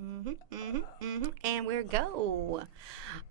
And we're go.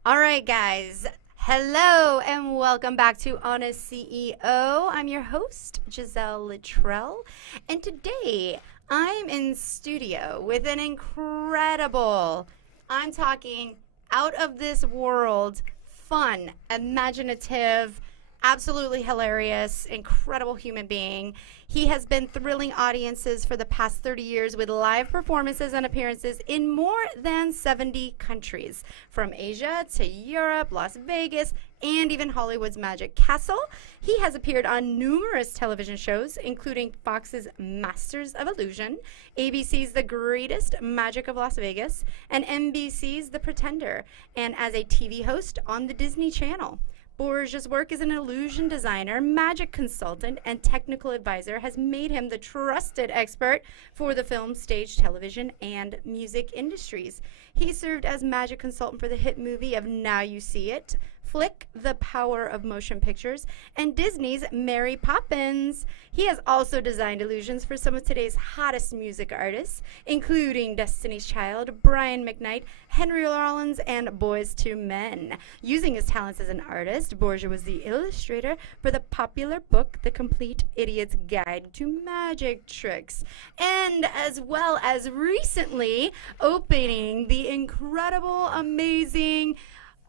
All right, guys. Hello and welcome back to Honest CEO. I'm your host, Giselle Luttrell. And today I'm in studio with an incredible, I'm talking out of this world, fun, imaginative, absolutely hilarious, incredible human being. He has been thrilling audiences for the past 30 years with live performances and appearances in more than 70 countries, from Asia to Europe, Las Vegas, and even Hollywood's Magic Castle. He has appeared on numerous television shows, including Fox's Masters of Illusion, ABC's The Greatest Magic of Las Vegas, and NBC's The Pretender, and as a TV host on the Disney Channel. Borgia's work as an illusion designer, magic consultant, and technical advisor has made him the trusted expert for the film, stage, television, and music industries. He served as magic consultant for the hit movie of Now You See It, Flick, The Power of Motion Pictures, and Disney's Mary Poppins. He has also designed illusions for some of today's hottest music artists, including Destiny's Child, Brian McKnight, Henry Rollins, and Boyz II Men. Using his talents as an artist, Borgia was the illustrator for the popular book, The Complete Idiot's Guide to Magic Tricks, and as well as recently opening the incredible, amazing,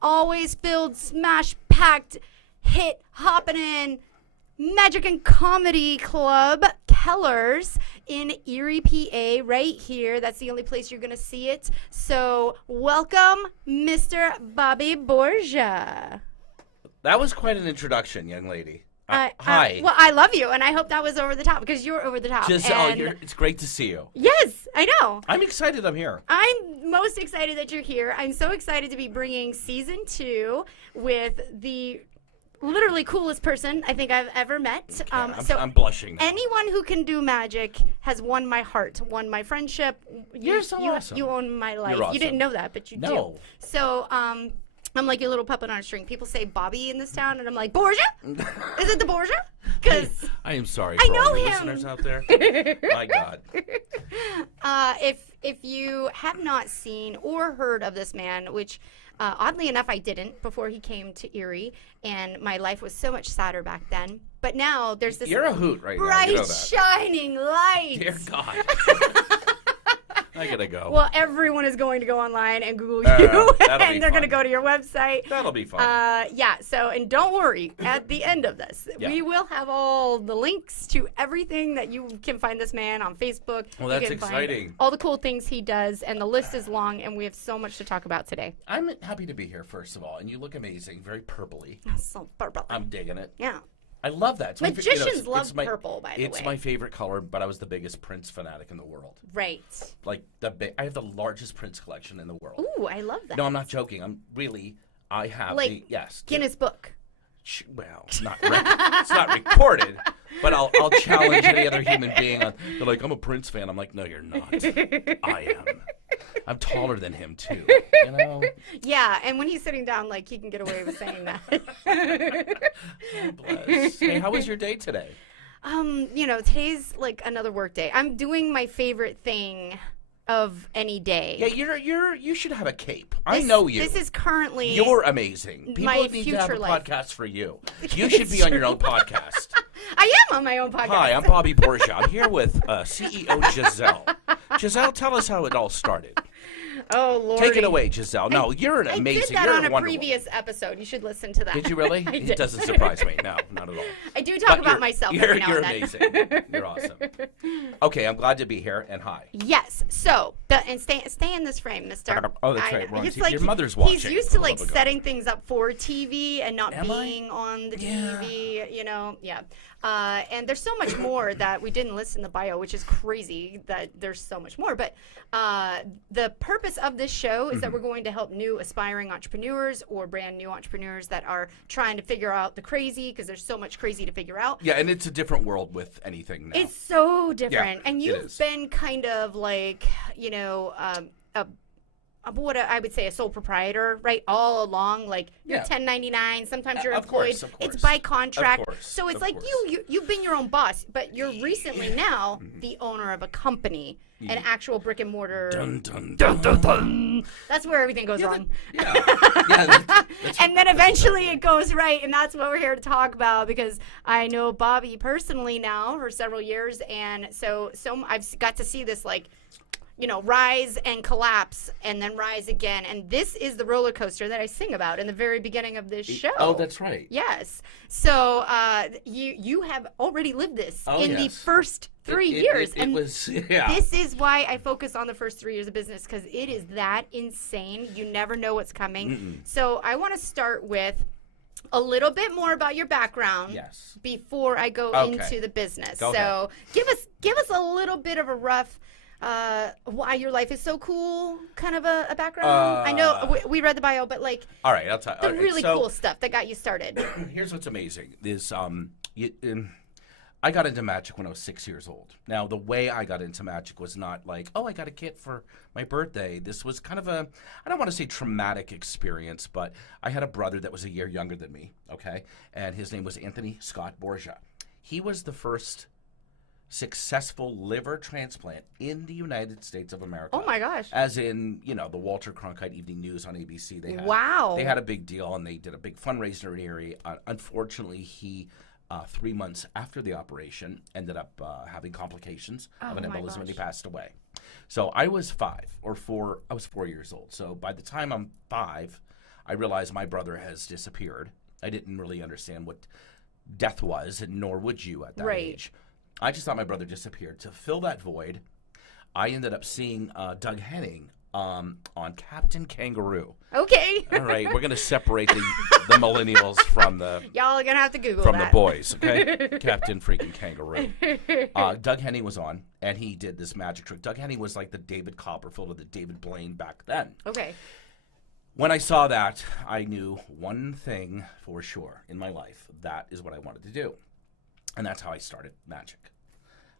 always filled, smash-packed, hit, hoppin' Magic and Comedy Club, Keller's, in Erie, PA, right here. That's the only place you're going to see it. So welcome, Mr. Bobby Borgia. That was quite an introduction, young lady. Hi. Well, I love you, and I hope that was over the top, because you're over the top. Giselle, it's great to see you. Yes, I know. I'm excited I'm here. I'm most excited that you're here. I'm so excited to be bringing season 2 with the literally coolest person I think I've ever met. Okay, I'm blushing now. Anyone who can do magic has won my heart, won my friendship. You're so awesome. You own my life. You're awesome. You didn't know that, but you do. So, I'm like your little puppet on a string. People say Bobby in this town, and I'm like, Borgia? Is it the Borgia? Because I am sorry I for know all the him. listeners out there. My God. If you have not seen or heard of this man, which oddly enough I didn't before he came to Erie, and my life was so much sadder back then. But now there's this You're a hoot right now. bright, You know that. shining light. Dear God. I gotta go. Well, everyone is going to go online and Google you, and they're going to go to your website. That'll be fun. Yeah, so, and don't worry, at the end of this, Yeah. we will have all the links to everything that you can find this man on Facebook. Well, You that's can find exciting. all the cool things he does, and the list is long, and we have so much to talk about today. I'm happy to be here, first of all, and you look amazing, very purpley. So purple. I'm digging it. Yeah. I love that. It's Magicians love it's my, purple, by the way. It's my favorite color, but I was the biggest Prince fanatic in the world. Right. Like, I have the largest Prince collection in the world. Ooh, I love that. No, I'm not joking. I have like yes. Guinness Book. Well, it's not recorded, but I'll challenge any other human being. They're like, I'm a Prince fan. I'm like, no, you're not. I am. I'm taller than him too. You know. Yeah, and when he's sitting down, like, he can get away with saying that. Oh, bless. Hey, how was your day today? Today's like another work day. I'm doing my favorite thing of any day. Yeah, you should have a cape. I know you. This is currently You're amazing. People my need to have a future life. podcast for you. You should be on your own podcast. I am on my own podcast. Hi, I'm Bobby Borgia. I'm here with CEO Giselle. Giselle, tell us how it all started. Oh, Lord. Take it away, Giselle. No, you're an amazing. I did that you're on a wonderful. previous episode. You should listen to that. Did you really? I It did. doesn't surprise me. No, not at all. I do talk But about myself You're every now and then. amazing. You're awesome. Okay, I'm glad to be here, and hi. Yes. So, stay in this frame, mister. Oh, that's right. We're on It's TV. like Your mother's watching. He's used for to the like love of God. setting things up for TV and not Am I? being on the Yeah. TV, Yeah. And there's so much more that we didn't list in the bio, which is crazy that there's so much more. But the purpose of this show is that we're going to help new aspiring entrepreneurs or brand new entrepreneurs that are trying to figure out the crazy, because there's so much crazy to figure out. Yeah, and it's a different world with anything now. It's so different. Yeah, and it you've is. been kind of like, what I would say a sole proprietor, right? All along, like you're Yeah. 1099. Sometimes you're Of employed. course. It's by contract. Of course. course. So it's Of like course. you've been your own boss, but you're recently now the owner of a company, an actual brick and mortar. Dun, dun, dun, dun, dun. That's where everything goes wrong. Yeah. That's And then eventually it goes right, and that's what we're here to talk about, because I know Bobby personally now for several years, and so I've got to see this, like, rise and collapse and then rise again. And this is the roller coaster that I sing about in the very beginning of this show. Oh, that's right. Yes. So you have already lived this in the first 3 years. It was, yeah. This is why I focus on the first 3 years of business, because it is that insane. You never know what's coming. So I want to start with a little bit more about your background before I go into the business. Go so give us a little bit of a rough why your life is so cool kind of a background. I know we read the bio, but like, all right, I'll tell you. The really cool stuff that got you started. Here's what's amazing is I got into magic when I was 6 years old. Now, the way I got into magic was not like, oh, I got a kit for my birthday. This was kind of I don't want to say traumatic experience, but I had a brother that was a year younger than me, okay? And his name was Anthony Scott Borgia. He was the first successful liver transplant in the United States of America. Oh my gosh. As in, the Walter Cronkite Evening News on ABC. They had a big deal, and they did a big fundraiser in Erie. Unfortunately, he 3 months after the operation ended up having complications of an embolism, and he passed away. So I was 4 years old. So by the time I'm 5, I realized my brother has disappeared. I didn't really understand what death was, and nor would you at that age. I just thought my brother disappeared. To fill that void, I ended up seeing Doug Henning on Captain Kangaroo. Okay. All right, we're going to separate the millennials from the... Y'all are going to have to Google from that. the boys, okay? Captain freaking Kangaroo. Doug Henning was on, and he did this magic trick. Doug Henning was like the David Copperfield or the David Blaine back then. Okay. When I saw that, I knew one thing for sure in my life. That is what I wanted to do. And that's how I started magic.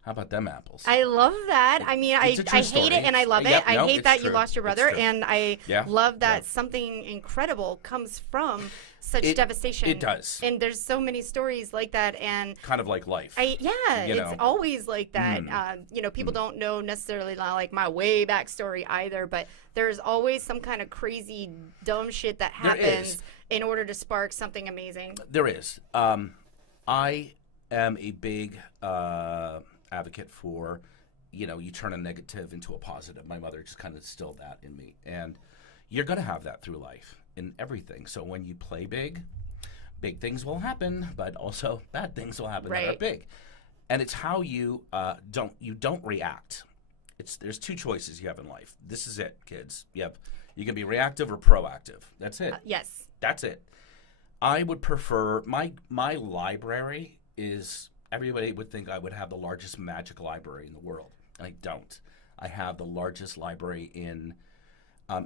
How about them apples? I love that. I mean, I hate it and I love it. I hate that you lost your brother, and I love that something incredible comes from such devastation. It does. And there's so many stories like that, and kind of like life. It's always like that. People don't know necessarily like my way back story either, but there's always some kind of crazy dumb shit that happens in order to spark something amazing. There is. I am a big advocate for, you turn a negative into a positive. My mother just kind of instilled that in me. And you're going to have that through life in everything. So when you play big things will happen, but also bad things will happen that are big. And it's how you don't react. There's two choices you have in life. This is it, kids. You can be reactive or proactive. That's it. Yes. That's it. I would prefer my library is... Everybody would think I would have the largest magic library in the world. I don't. I have the largest library in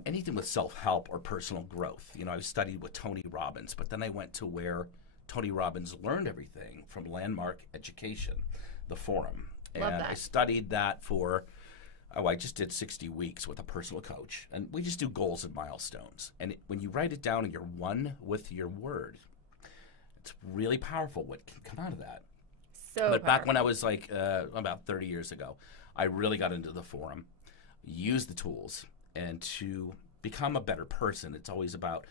anything with self-help or personal growth. I've studied with Tony Robbins, but then I went to where Tony Robbins learned everything from Landmark Education, the Forum. And I studied that for, I just did 60 weeks with a personal coach. And we just do goals and milestones. And when you write it down and you're one with your word, it's really powerful what can come out of that. But back when I was like about 30 years ago, I really got into the Forum, used the tools, and to become a better person, it's always about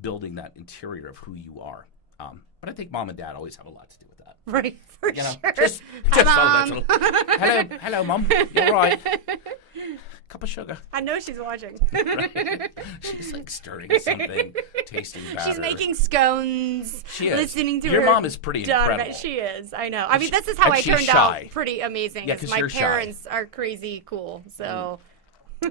building that interior of who you are. But I think mom and dad always have a lot to do with that. Right, for sure. Just Hi, so Mom. hello, mom. You're right. Cup of sugar. I know she's watching. Right. She's like stirring something, tasting batter. She's making scones. She is. Listening to your her mom is pretty incredible. She is. I know. I mean, this is how I turned out pretty amazing. Yeah, 'cause my you're shy. parents are crazy cool. So.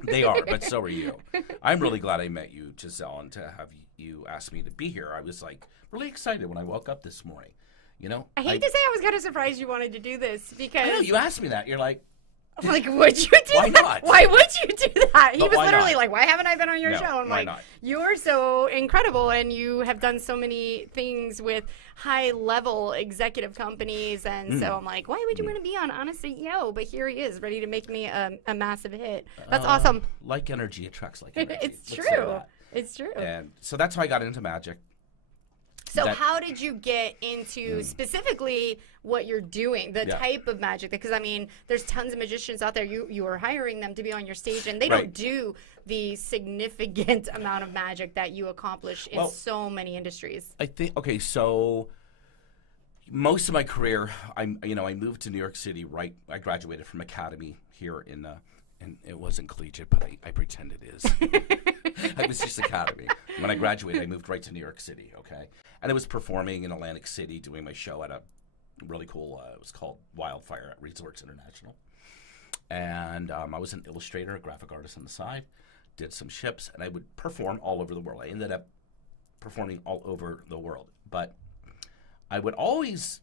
They are, but so are you. I'm really glad I met you, Giselle, and to have you ask me to be here. I was like really excited when I woke up this morning. I hate to say I was kind of surprised you wanted to do this because. I know, you asked me that. You're like. I'm like, would you do why that? Not? Why would you do that? He But was why literally not? like, why haven't I been on your show? I'm why like, not? you're so incredible and you have done so many things with high level executive companies. And so I'm like, why would you want to be on HonestCEO? But here he is, ready to make me a massive hit. That's awesome. Like energy attracts like energy. It's Let's say true. that. It's true. And so that's how I got into magic. So how did you get into specifically what you're doing, the type of magic? Because, I mean, there's tons of magicians out there. You are hiring them to be on your stage, and they don't do the significant amount of magic that you accomplish in so many industries. I think, okay, so most of my career, I moved to New York City, I graduated from Academy here and it wasn't collegiate, but I pretend it is. It was just Academy. When I graduated, I moved right to New York City, okay? And I was performing in Atlantic City, doing my show at a really cool, it was called Wildfire at Resorts International. And I was an illustrator, a graphic artist on the side, did some ships, and I would perform all over the world. I ended up performing all over the world. But I would always,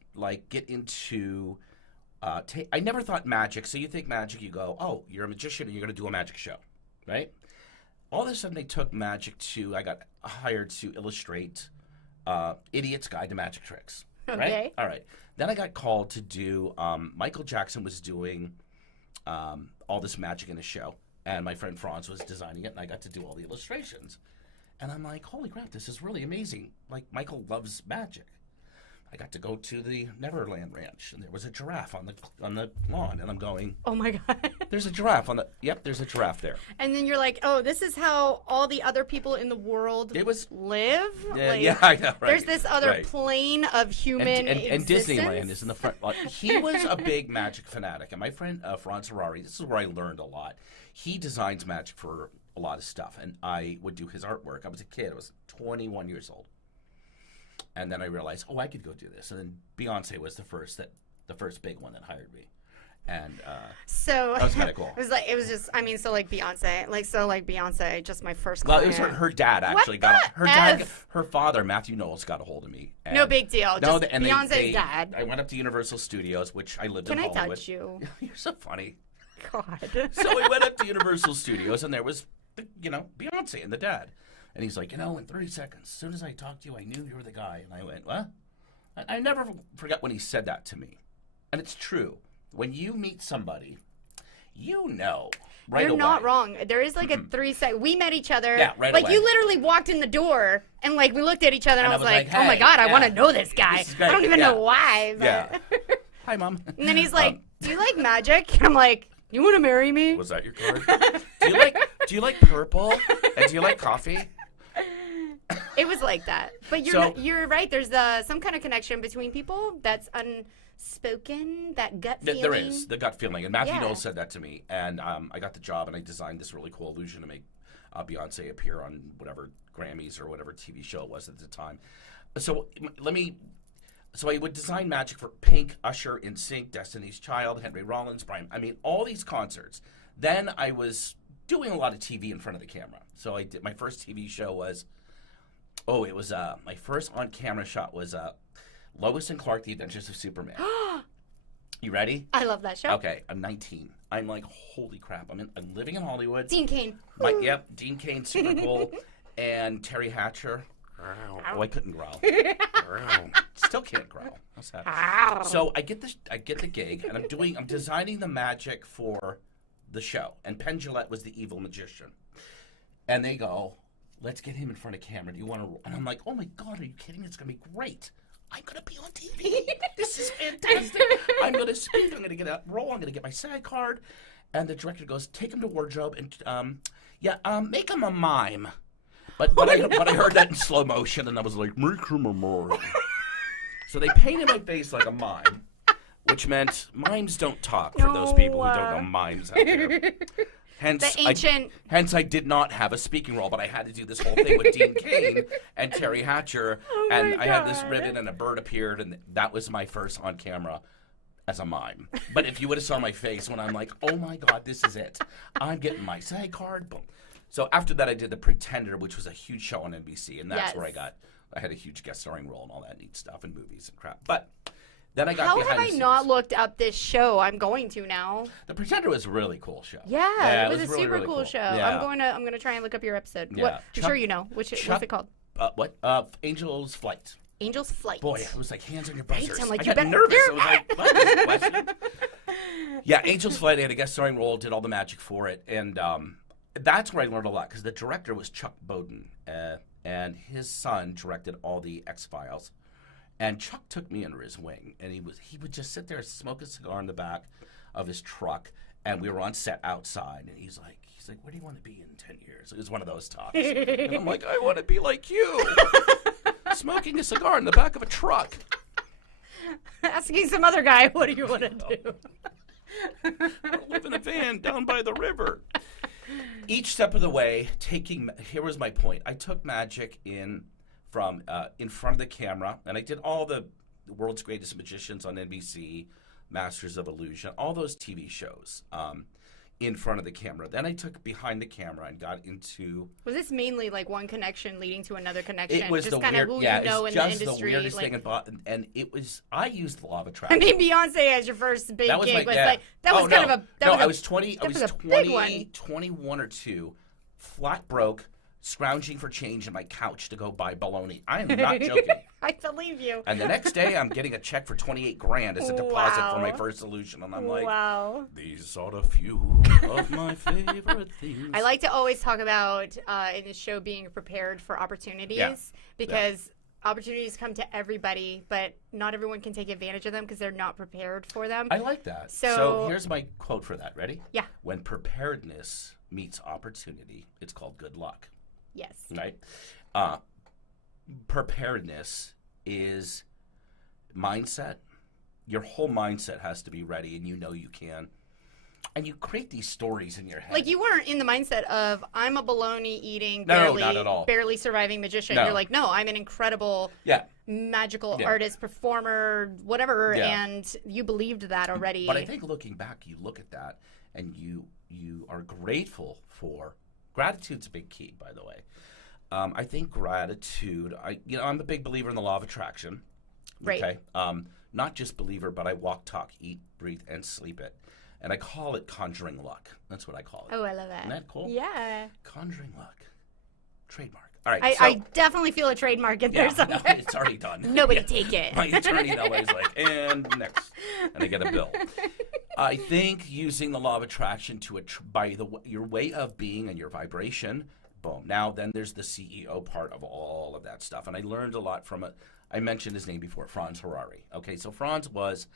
get into... I never thought magic. So you think magic, you go, oh, you're a magician and you're going to do a magic show, right? All of a sudden, they took magic I got hired to illustrate Idiot's Guide to Magic Tricks, right? Okay. All right. Then I got called to do, Michael Jackson was doing all this magic in his show, and my friend Franz was designing it, and I got to do all the illustrations. And I'm like, holy crap, this is really amazing. Michael loves magic. I got to go to the Neverland Ranch, and there was a giraffe on the lawn, and I'm going, oh my God. There's a giraffe there's a giraffe there. And then you're like, oh, this is how all the other people in the world live? Yeah, I know, right. There's this other plane of human and Disneyland is in the front. He was a big magic fanatic, and my friend Franz Harari, this is where I learned a lot. He designs magic for a lot of stuff, and I would do his artwork. I was a kid. I was 21 years old. And then I realized, I could go do this. And then Beyonce was the first big one that hired me. And so that was kind of cool. It was just Beyonce, just my first client. Well, it was her dad actually her father, Matthew Knowles, got a hold of me. No big deal. Just Beyonce's dad. I went up to Universal Studios, which I lived in Hollywood. Can I touch you? You're so funny. God. So we went up to Universal Studios, and there was, Beyonce and the dad. And he's like, in 30 seconds, as soon as I talked to you, I knew you were the guy. And I went, what? I never forgot when he said that to me. And it's true. When you meet somebody, you know right away. You're not wrong. There is a 3-second. We met each other. Yeah, right away. You literally walked in the door, and we looked at each other, and I was like, hey, oh my God, I want to know this guy. I don't even know why. But... Yeah. Hi, Mom. And then he's like, do you like magic? And I'm like, you want to marry me? Was that your card? Do you like purple? And do you like coffee? It was like that. But you're right. There's some kind of connection between people that's unspoken, that gut feeling. There is, the gut feeling. And Matthew Knowles said that to me. And I got the job, and I designed this really cool illusion to make Beyonce appear on whatever Grammys or whatever TV show it was at the time. So I would design magic for Pink, Usher, NSYNC, Destiny's Child, Henry Rollins, Brian. I mean, all these concerts. Then I was doing a lot of TV in front of the camera. So I did my first TV show was... it was my first on-camera shot was Lois and Clark: The Adventures of Superman. You ready? I love that show. Okay, I'm 19. I'm like, holy crap! I'm living in Hollywood. Dean Cain. Dean Cain, super cool, and Terry Hatcher. Oh, I couldn't growl. Still can't growl. What's that? So I get the gig, and I'm designing the magic for the show, and Penn Jillette was the evil magician, and they go, let's get him in front of camera. Do you want to? And I'm like, oh my God, are you kidding me? It's going to be great. I'm going to be on TV. This is fantastic. I'm going to speak. I'm going to get a role. I'm going to get my SAG card. And the director goes, take him to wardrobe and, make him a mime. But I heard that in slow motion, and I was like, make him a mime. So they painted my face like a mime, which meant mimes don't talk for those people who don't know mimes out there. Hence, I did not have a speaking role, but I had to do this whole thing with Dean Cain and Terry Hatcher, and I had this ribbon, and a bird appeared, and that was my first on camera as a mime. But if you would have saw my face when I'm like, oh my God, this is it. I'm getting my SAG card. Boom. So after that, I did The Pretender, which was a huge show on NBC, and that's where I had a huge guest starring role and all that neat stuff in movies and crap. But then I got How have I not looked up this show? I'm going to now. The Pretender was a really cool show. Yeah, it was a really, super really cool show. Yeah. I'm gonna try and look up your episode. Yeah. I'm sure you know. What's it called? Angel's Flight. Angel's Flight. Boy, I was like, hands on your buzzers. I'm like, I got nervous. I was like, what is this question? Yeah, Angel's Flight. I had a guest starring role, did all the magic for it, and that's where I learned a lot because the director was Chuck Bowden, and his son directed all the X-Files. And Chuck took me under his wing, and he would just sit there and smoke a cigar in the back of his truck, and we were on set outside, and he's like, where do you want to be in 10 years? It was one of those talks. And I'm like, I want to be like you, smoking a cigar in the back of a truck. Asking some other guy, what do you want to do? I live in a van down by the river. Each step of the way, here was my point. I took magic in front of the camera, and I did all the World's Greatest Magicians on NBC, Masters of Illusion, all those TV shows in front of the camera. Then I took behind the camera and got into... Was this mainly like one connection leading to another connection? It was just the kind weird, of who yeah, you know it's in just the industry. the weirdest like, thing, and it was, I used the law of I attraction. mean, Beyonce as your first big That was gig my, was yeah. like, that was kind of a... That was I a, was 20, I was was a big one. 21 or 2, flat broke, scrounging for change in my couch to go buy bologna. I am not joking. I believe you. And the next day, I'm getting a check for $28,000 as a deposit for my Wow. first illusion, and I'm like, Wow. these are a few of my favorite things. I like to always talk about in the show being prepared for opportunities because opportunities come to everybody, but not everyone can take advantage of them because they're not prepared for them. I like that. So here's my quote for that. Ready? Yeah. When preparedness meets opportunity, it's called good luck. Yes. Right? Preparedness is mindset. Your whole mindset has to be ready, and you know you can. And you create these stories in your head. Like you weren't in the mindset of I'm a bologna eating, No, not at all. barely surviving magician. No. You're like, no, I'm an incredible magical artist, performer, whatever, and you believed that already. But I think looking back, you look at that and you are grateful for. Gratitude's a big key, by the way. I think gratitude. I'm a big believer in the law of attraction. Right. Okay. Not just believer, but I walk, talk, eat, breathe, and sleep it. And I call it conjuring luck. That's what I call it. Oh, I love that. Isn't that cool? Yeah. Conjuring luck. Trademark. All right. I definitely feel a trademark in there somewhere. No, it's already done. Nobody take it. My attorney always like, and next. And I get a bill. I think using the law of attraction by your way of being and your vibration, boom. Now, then there's the CEO part of all of that stuff. And I learned a lot from it. I mentioned his name before, Franz Harari. Okay, so Franz was,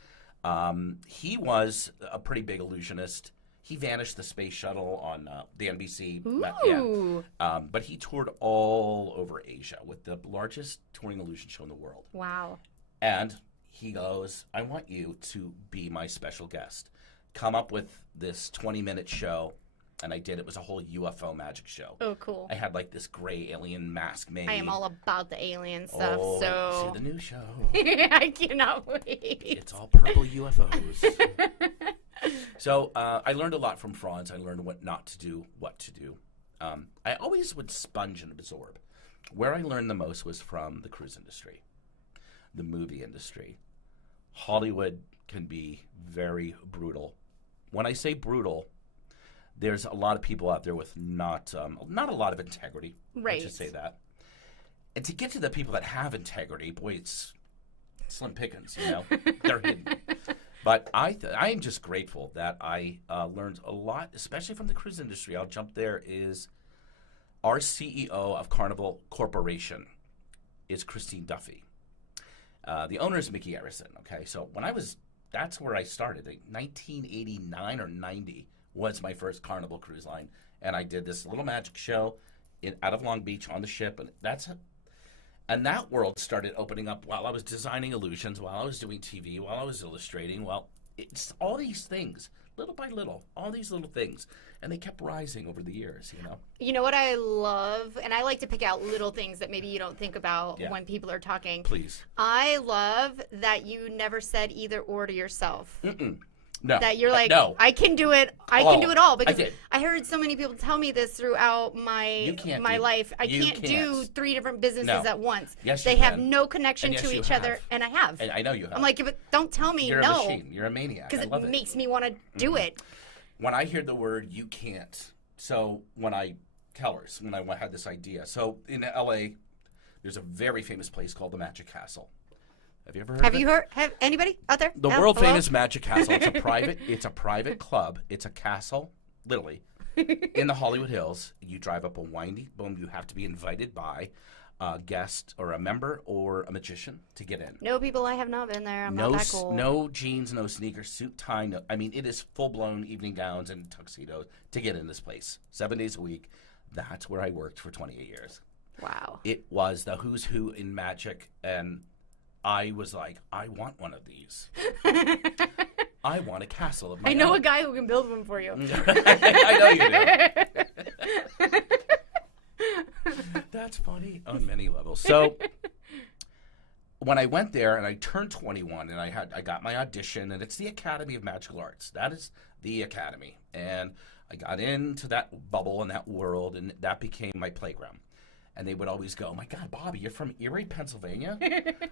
he was a pretty big illusionist. He vanished the space shuttle on the NBC. Ooh. But he toured all over Asia with the largest touring illusion show in the world. Wow. And he goes, I want you to be my special guest. Come up with this 20-minute show. And I did. It was a whole UFO magic show. Oh, cool. I had like this gray alien mask made. I am all about the alien stuff, oh, so... see the new show. I cannot wait. It's all purple UFOs. So I learned a lot from Franz. I learned what not to do, what to do. I always would sponge and absorb. Where I learned the most was from the cruise industry, the movie industry. Hollywood can be very brutal. When I say brutal, there's a lot of people out there with not a lot of integrity. Right. Let's just say that. And to get to the people that have integrity, boy, it's slim pickings, you know. They're hidden. But I am just grateful that I learned a lot, especially from the cruise industry. I'll jump there. Is our CEO of Carnival Corporation is Christine Duffy. The owner is Mickey Arison. Okay, so that's where I started. Like 1989 or 90 was my first Carnival cruise line, and I did this little magic show out of Long Beach on the ship, and that world started opening up while I was designing illusions, while I was doing TV, while I was illustrating. Well, it's all these things, little by little, all these little things, and they kept rising over the years, you know? You know what I love? And I like to pick out little things that maybe you don't think about when people are talking. Please. I love that you never said either or to yourself. Mm-mm. No. That you're like, no. I can do it. I can do it all. Because did. I heard so many people tell me this throughout my life. I can't do 3 different businesses at once. Yes, they you have can. no connection And yes, to you each other, and I have. And I know you have. I'm like, but don't tell me You're no. a machine. You're a maniac. Because I love it makes me want to do it. When I hear the word you can't, so when I had this idea. So in LA, there's a very famous place called the Magic Castle. Have you ever heard of it? Have anybody out there? The world famous Magic Castle. It's a private club. It's a castle, literally, in the Hollywood Hills. You drive up a windy boom. You have to be invited by a guest or a member or a magician to get in. No, people, I have not been there. I'm not that cool. No jeans, no sneakers, suit, tie. No, I mean, it is full-blown evening gowns and tuxedos to get in this place. 7 days a week. That's where I worked for 28 years. Wow. It was the who's who in magic, and I was like, I want one of these. I want a castle of my own. I know a guy who can build one for you. I know you do. That's funny on many levels. So when I went there and I turned 21 and I got my audition, and it's the Academy of Magical Arts. That is the academy. And I got into that bubble and that world, and that became my playground. And they would always go, "Oh my God, Bobby, you're from Erie, Pennsylvania?"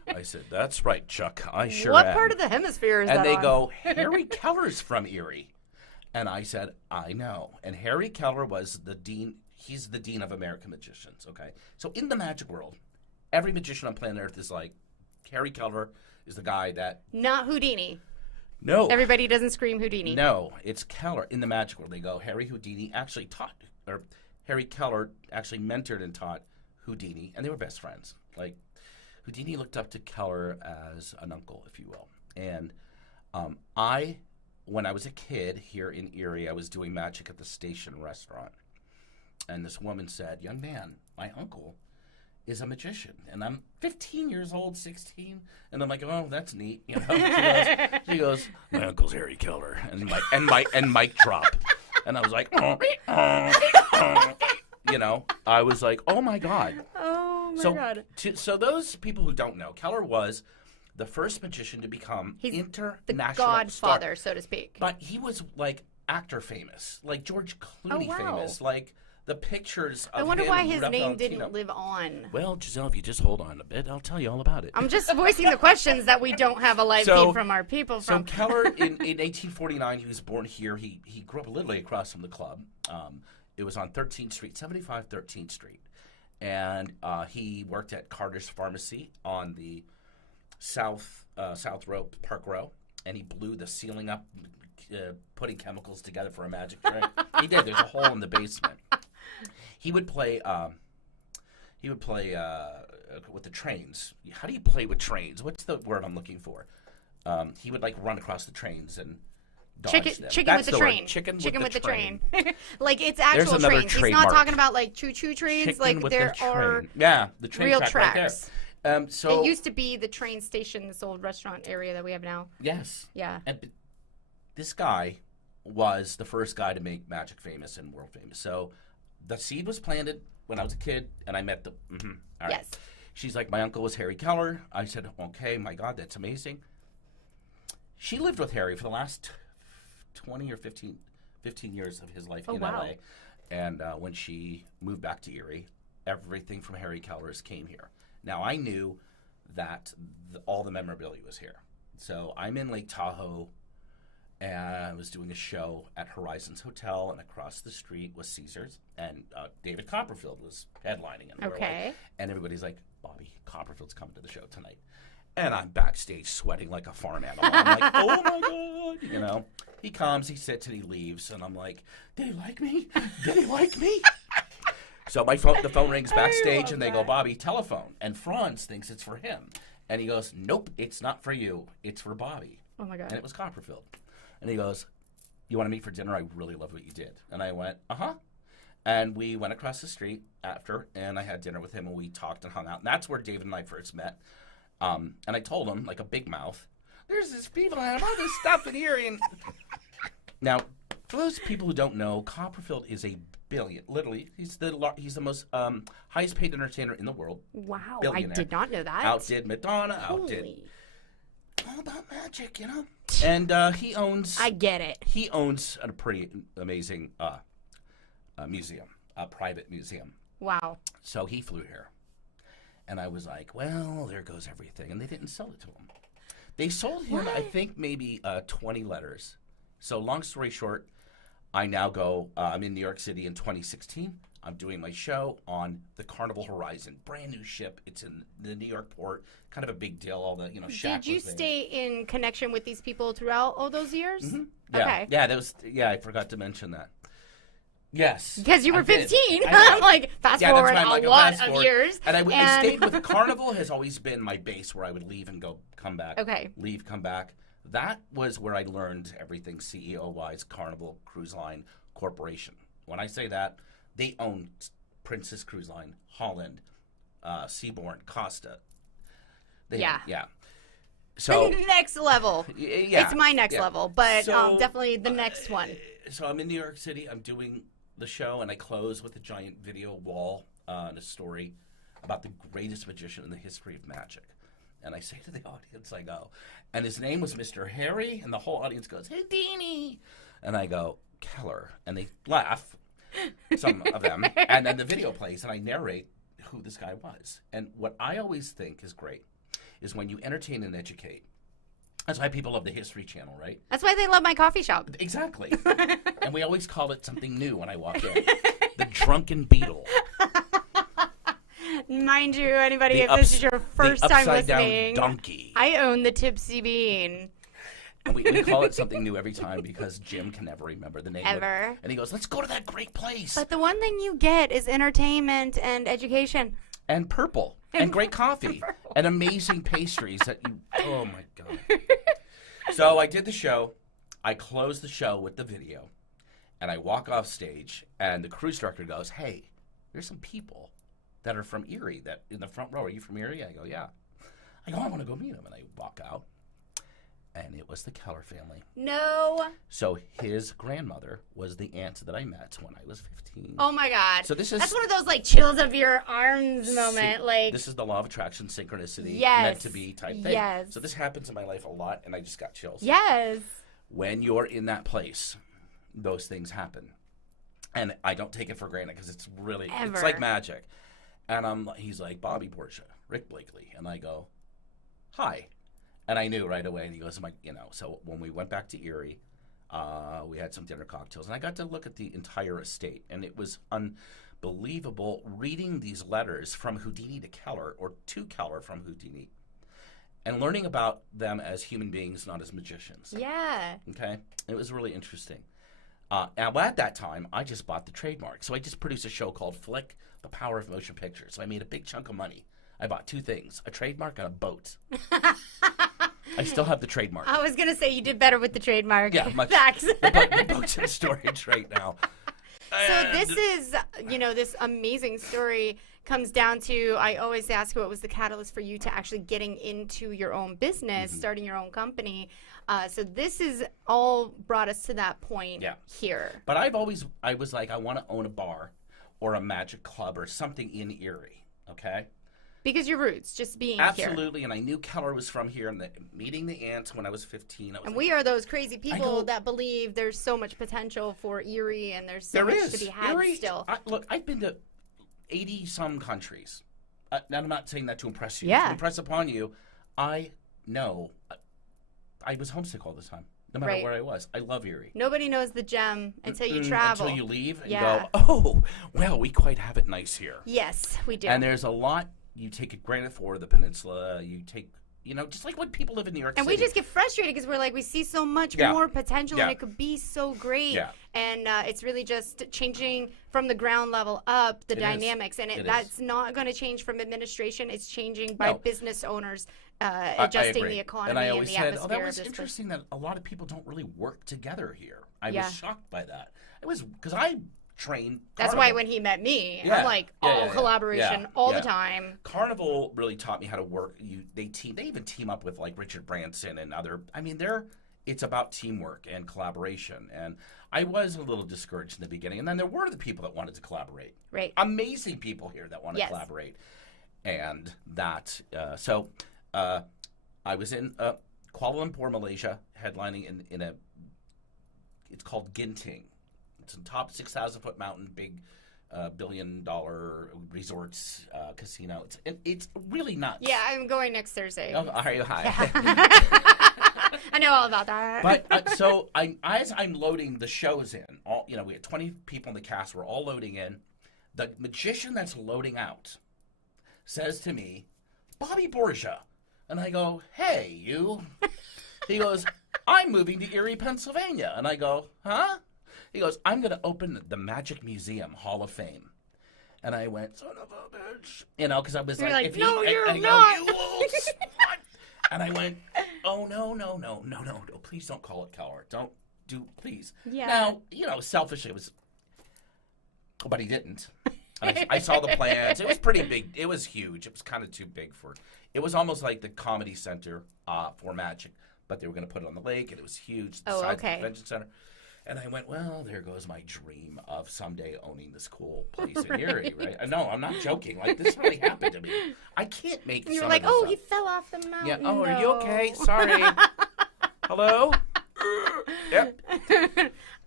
I said, "That's right, Chuck. I sure am." What part of the hemisphere is and that they on? go, "Harry Keller's from Erie." And I said, "I know." And Harry Keller was the dean. He's the dean of American magicians, okay? So in the magic world, every magician on planet Earth is like, Harry Keller is the guy that... Not Houdini. No. Everybody doesn't scream Houdini. No, it's Keller. In the magic world, they go, Harry Houdini actually taught, or Harry Keller actually mentored and taught Houdini, and they were best friends. Like, Houdini looked up to Keller as an uncle, if you will. And when I was a kid here in Erie, I was doing magic at the Station restaurant. And this woman said, "Young man, my uncle is a magician." And I'm 15 years old, 16. And I'm like, "Oh, that's neat." You know, she goes, "My uncle's Harry Keller." And mic drop. And I was like, you know, I was like, "Oh my God." Oh my God. So those people who don't know, Keller was the first magician to become international the godfather, star. so to speak. But he was like actor famous, like George Clooney famous, like the pictures of I wonder him why and his Ralph name Valentino. didn't live on. Well, Giselle, if you just hold on a bit, I'll tell you all about it. I'm just voicing the questions that we don't have a live feed from our people from. So Keller, in 1849, he was born here. He grew up literally across from the club. It was on 13th Street, 75 13th Street. And he worked at Carter's Pharmacy on the South Row, Park Row. And he blew the ceiling up, putting chemicals together for a magic trick. He did. There's a hole in the basement. He would play with the trains. How do you play with trains? What's the word I'm looking for? He would like run across the trains and dodge them. Chicken with the train. Chicken with the train. Like it's actual trains. He's not talking about like choo-choo trains. Chicken like with there the are the train real track tracks. Right there. So it used to be the train station, this old restaurant area that we have now. Yes. Yeah. And this guy was the first guy to make magic famous and world famous. So the seed was planted when I was a kid, and I met the. All right. Yes. She's like, "My uncle was Harry Keller." I said, "Okay, my God, that's amazing." She lived with Harry for the last 20 or 15 years of his life in LA. And when she moved back to Erie, everything from Harry Keller's came here. Now, I knew that all the memorabilia was here. So I'm in Lake Tahoe, and I was doing a show at Horizons Hotel, and across the street was Caesars, and David Copperfield was headlining. And and everybody's like, "Bobby, Copperfield's coming to the show tonight." And I'm backstage sweating like a farm animal. I'm like, "Oh my God," you know. He comes, he sits, and he leaves, and I'm like, "Did he like me? Did he like me?" So the phone rings backstage, and they go, "Bobby, telephone." And Franz thinks it's for him. And he goes, "Nope, it's not for you. It's for Bobby." Oh my God. And it was Copperfield. And he goes, "You want to meet for dinner? I really love what you did." And I went, "Uh-huh." And we went across the street after, and I had dinner with him, and we talked and hung out. And that's where David and I first met. And I told him, like a big mouth, "There's this people and all this stuff in here." And now, for those people who don't know, Copperfield is a billion. Literally, he's the most highest paid entertainer in the world. Wow, Billionaire. I did not know that. Outdid Madonna. Outdid all about magic, you know. And he owns. I get it. He owns a pretty amazing museum, a private museum. Wow. So he flew here. And I was like, "Well, there goes everything." And they didn't sell it to him. They sold him, I think, maybe 20 letters. So long story short, I now go, I'm in New York City in 2016. I'm doing my show on the Carnival Horizon. Brand new ship. It's in the New York port. Kind of a big deal. All the, Shaq Did you stay in connection with these people throughout all those years? Mm-hmm. Yeah. Okay. Yeah, I forgot to mention that. Yes. Because you were I did. 15. I know. I'm like, fast Yeah, that's forward why I'm like a a lot fast of forward. years. And I stayed with Carnival has always been my base where I would leave and go, come back. Okay. Leave, come back. That was where I learned everything CEO-wise, Carnival Cruise Line Corporation. When I say that, they own Princess Cruise Line, Holland, Seabourn, Costa. Yeah. So The next level. yeah, It's my next level, but So, definitely the next one. So I'm in New York City. I'm doing the show, and I close with a giant video wall and a story about the greatest magician in the history of magic. And I say to the audience, I go, and his name was Mr. Harry, and the whole audience goes, Houdini. And I go, Keller. And they laugh, some of them. And then the video plays, and I narrate who this guy was. And what I always think is great is when you entertain and educate. That's why people love the History Channel, right? That's why they love my coffee shop. Exactly. And we always call it something new when I walk in. The Drunken Beetle. Mind you, anybody, if this is your first time listening, donkey. I own the Tipsy Bean. And we call it something new every time because Jim can never remember the name of it. And he goes, let's go to that great place. But the one thing you get is entertainment and education. And purple. And great coffee. And amazing pastries that you, oh my God. So I did the show. I closed the show with the video. And I walk off stage. And the cruise director goes, hey, there's some people that are from Erie that in the front row. Are you from Erie? I go, yeah. I go, I want to go meet them. And I walk out. And it was the Keller family. No. So his grandmother was the aunt that I met when I was 15. Oh my God. So this is that's one of those like chills of your arms moment. Like this is the law of attraction, synchronicity, yes, meant to be type thing. Yes. So this happens in my life a lot, and I just got chills. Yes. When you're in that place, those things happen, and I don't take it for granted because it's really it's like magic. And he's like Bobby Borgia, Rick Blakely, and I go, hi. And I knew right away. And he goes, so when we went back to Erie, we had some dinner cocktails. And I got to look at the entire estate. And it was unbelievable reading these letters from Houdini to Keller, or to Keller from Houdini, and learning about them as human beings, not as magicians. Yeah. Okay? It was really interesting. Now, at that time, I just bought the trademark. So I just produced a show called Flick, The Power of Motion Pictures. So I made a big chunk of money. I bought two things, a trademark and a boat. I still have the trademark. I was going to say you did better with the trademark. Yeah, much. Facts. The boat's in storage right now. So this is, this amazing story comes down to, I always ask what was the catalyst for you to actually getting into your own business, starting your own company. So this is all brought us to that point here. But I was like, I want to own a bar or a magic club or something in Erie, okay? Because your roots, just being here. Absolutely, and I knew Keller was from here, and meeting the aunt when I was 15. And we are those crazy people that believe there's so much potential for Erie, and there's so much to be had Erie, still. Look, I've been to 80-some countries. Now, I'm not saying that to impress you. Yeah. To impress upon you, I know. I was homesick all the time, no matter where I was. I love Erie. Nobody knows the gem until you travel. Until you leave and go, oh, well, we quite have it nice here. Yes, we do. And there's a lot you take it granted for the peninsula. You take, just like when people live in New York City. And we just get frustrated because we're like, we see so much more potential and it could be so great. Yeah. And it's really just changing from the ground level up the dynamics. And that's not going to change from administration. It's changing by business owners adjusting the economy and the atmosphere. And I always said, that was interesting that a lot of people don't really work together here. I was shocked by that. It was because I trained That's why when he met me, I'm like, collaboration all the time. Carnival really taught me how to work. They even team up with like Richard Branson and other. I mean, it's about teamwork and collaboration. And I was a little discouraged in the beginning, and then there were the people that wanted to collaborate. Right. Amazing people here that want to collaborate, and that. So I was in Kuala Lumpur, Malaysia, headlining in a. It's called Ginting. It's on top 6,000-foot mountain, big billion-dollar resorts, casino. It's really nuts. Yeah, I'm going next Thursday. Oh, are you? Hi. I know all about that. But so as I'm loading the shows in, we had 20 people in the cast. We're all loading in. The magician that's loading out says to me, Bobby Borgia. And I go, hey, you. He goes, I'm moving to Erie, Pennsylvania. And I go, huh? He goes, I'm going to open the Magic Museum Hall of Fame. And I went, son of a bitch. You know, because I was You're like, like, no, you're you not. old slut. And I went, oh, no, please don't call it CalArt. Don't do, please. Yeah. Now, you know, selfishly, it was, but he didn't. And I saw the plans. It was pretty big. It was huge. It was kind of too big for, it was almost like the Comedy Center for Magic, but they were going to put it on the lake, and it was huge. The size of the convention center. And I went, well, there goes my dream of someday owning this cool place in Erie, right? No, I'm not joking. Like, this really happened to me. I can't make You're some like, of this oh, up. he fell off the mountain. Yeah. Oh, are you No. okay? Sorry. Hello? Yep.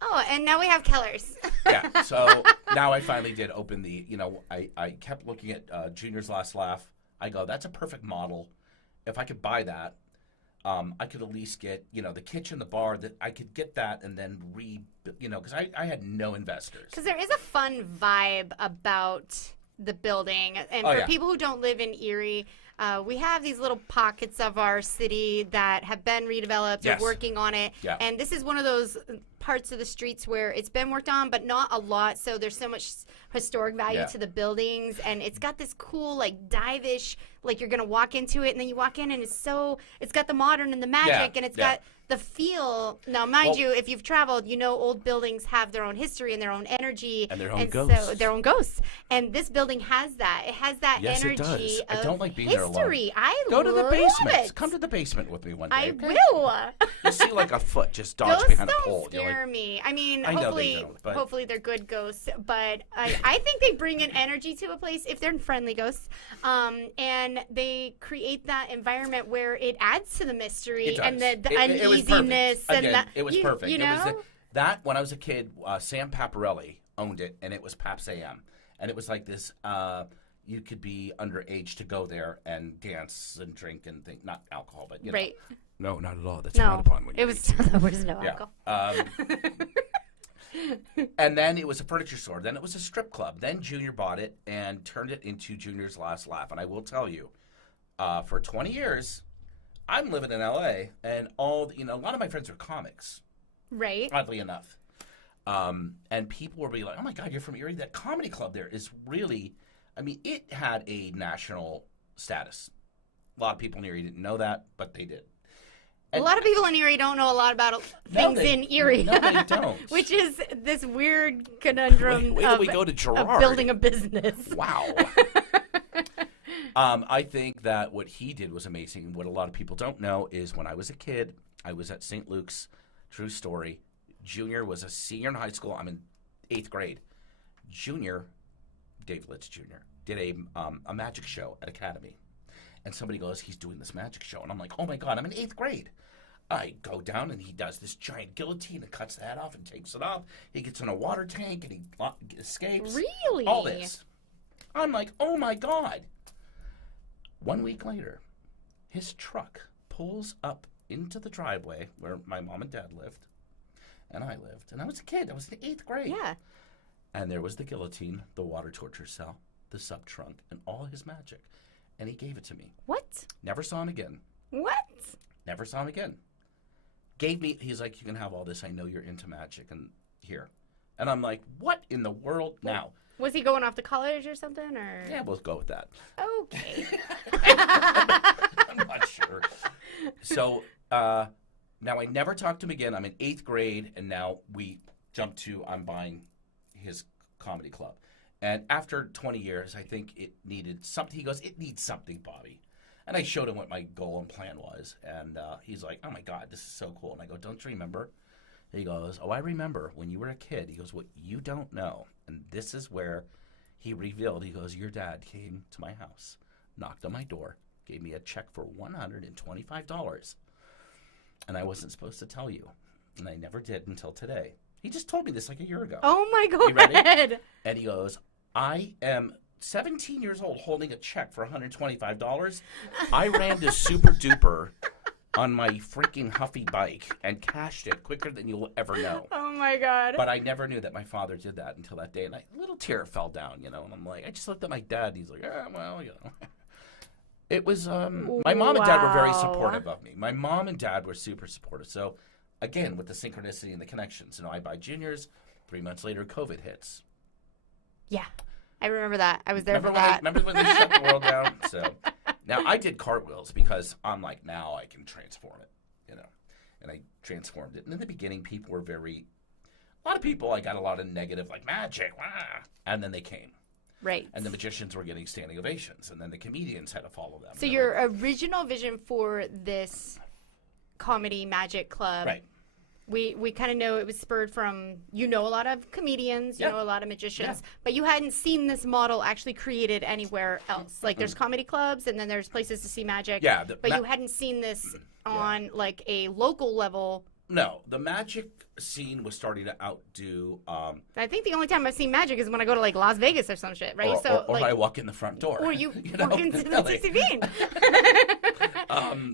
Oh, and now we have Kellers. Yeah. So now I finally did open the, you know, I kept looking at Junior's Last Laugh. I go, that's a perfect model. If I could buy that, I could at least get, you know, the kitchen, the bar, that I could get that and then you know, because I had no investors. Because there is a fun vibe about the building. And for people who don't live in Erie, we have these little pockets of our city that have been redeveloped. They're working on it. Yeah. And this is one of those parts of the streets where it's been worked on, but not a lot. So there's so much historic value to the buildings. And it's got this cool, like, dive-ish, like you're going to walk into it and then you walk in and it's got the modern and the magic and it's got the feel. Now, mind you, if you've traveled, you know old buildings have their own history and their own energy. And their own ghosts. So, their own ghosts. And this building has that. It has that energy it does. of I don't like being history. there alone. I Go to the basement. It. Come to the basement with me one day. I okay? will. You see like a foot just dodge Ghosts behind a don't pole. scare me. I mean, I know they don't, but... hopefully they're good ghosts. But I think they bring an energy to a place if they're friendly ghosts. And they create that environment where it adds to the mystery and the uneasiness. It was perfect. You know? It was that when I was a kid, Sam Paparelli owned it, and it was Paps AM. And it was like this, you could be underage to go there and dance and drink and think, not alcohol, but, you know. Right. No, not at all. That's not upon when there was no alcohol. And then it was a furniture store. Then it was a strip club. Then Junior bought it and turned it into Junior's Last Laugh. And I will tell you, for 20 years, I'm living in L.A., and a lot of my friends are comics. Right. Oddly enough. And people will be like, oh, my God, you're from Erie? That comedy club there is really, I mean, it had a national status. A lot of people in Erie didn't know that, but they did. And a lot of people in Erie don't know a lot about things in Erie. No, they don't. Which is this weird conundrum wait till we go to Gerard. Of building a business. Wow. I think that what he did was amazing. What a lot of people don't know is when I was a kid, I was at St. Luke's, true story. Junior was a senior in high school. I'm in 8th grade. Junior, Dave Litz Jr., did a magic show at Academy. And somebody goes, he's doing this magic show. And I'm like, oh, my God, I'm in 8th grade. I go down, and he does this giant guillotine and cuts the head off and takes it off. He gets in a water tank, and he escapes. Really? All this. I'm like, oh, my God. 1 week later, his truck pulls up into the driveway where my mom and dad lived, and I lived. And I was a kid. I was in 8th grade. Yeah. And there was the guillotine, the water torture cell, the sub-trunk, and all his magic. And he gave it to me. What? Never saw him again. What? Never saw him again. Gave me, he's like, you can have all this. I know you're into magic, and here. And I'm like, what in the world now? Was he going off to college or something? Or Yeah, we'll go with that. Okay. I'm not sure. So now I never talked to him again. I'm in 8th grade, and now we jump to I'm buying his comedy club. And after 20 years, I think it needed something. He goes, it needs something, Bobby. And I showed him what my goal and plan was. And he's like, oh, my God, this is so cool. And I go, don't you remember? He goes, oh, I remember when you were a kid. He goes, what you don't know. And this is where he revealed. He goes, your dad came to my house, knocked on my door, gave me a check for $125. And I wasn't supposed to tell you. And I never did until today. He just told me this like a year ago. Oh, my God. You ready? And he goes, I am 17 years old holding a check for $125. I ran this super duper on my freaking Huffy bike and cashed it quicker than you'll ever know. Oh, my God. But I never knew that my father did that until that day. And a little tear fell down, and I'm like, I just looked at my dad, and he's like, well. It was, my mom and dad were very supportive of me. My mom and dad were super supportive. So, again, with the synchronicity and the connections, I buy Junior's, 3 months later, COVID hits. Yeah, I remember that. I was there for that. Remember when they shut the world down? So now I did cartwheels because I'm like, now I can transform it, and I transformed it. And in the beginning, people were a lot of people, I got a lot of negative, like magic, wah, and then they came. Right. And the magicians were getting standing ovations, and then the comedians had to follow them. So your original vision for this comedy magic club, right. We kind of know it was spurred from, a lot of comedians, you know a lot of magicians, Yeah. but you hadn't seen this model actually created anywhere else. Like there's comedy clubs and then there's places to see magic, Yeah, but you hadn't seen this on like a local level. No, the magic scene was starting to outdo. I think the only time I've seen magic is when I go to like Las Vegas or some shit, right? Or I walk in the front door. Or you walk into the CCV.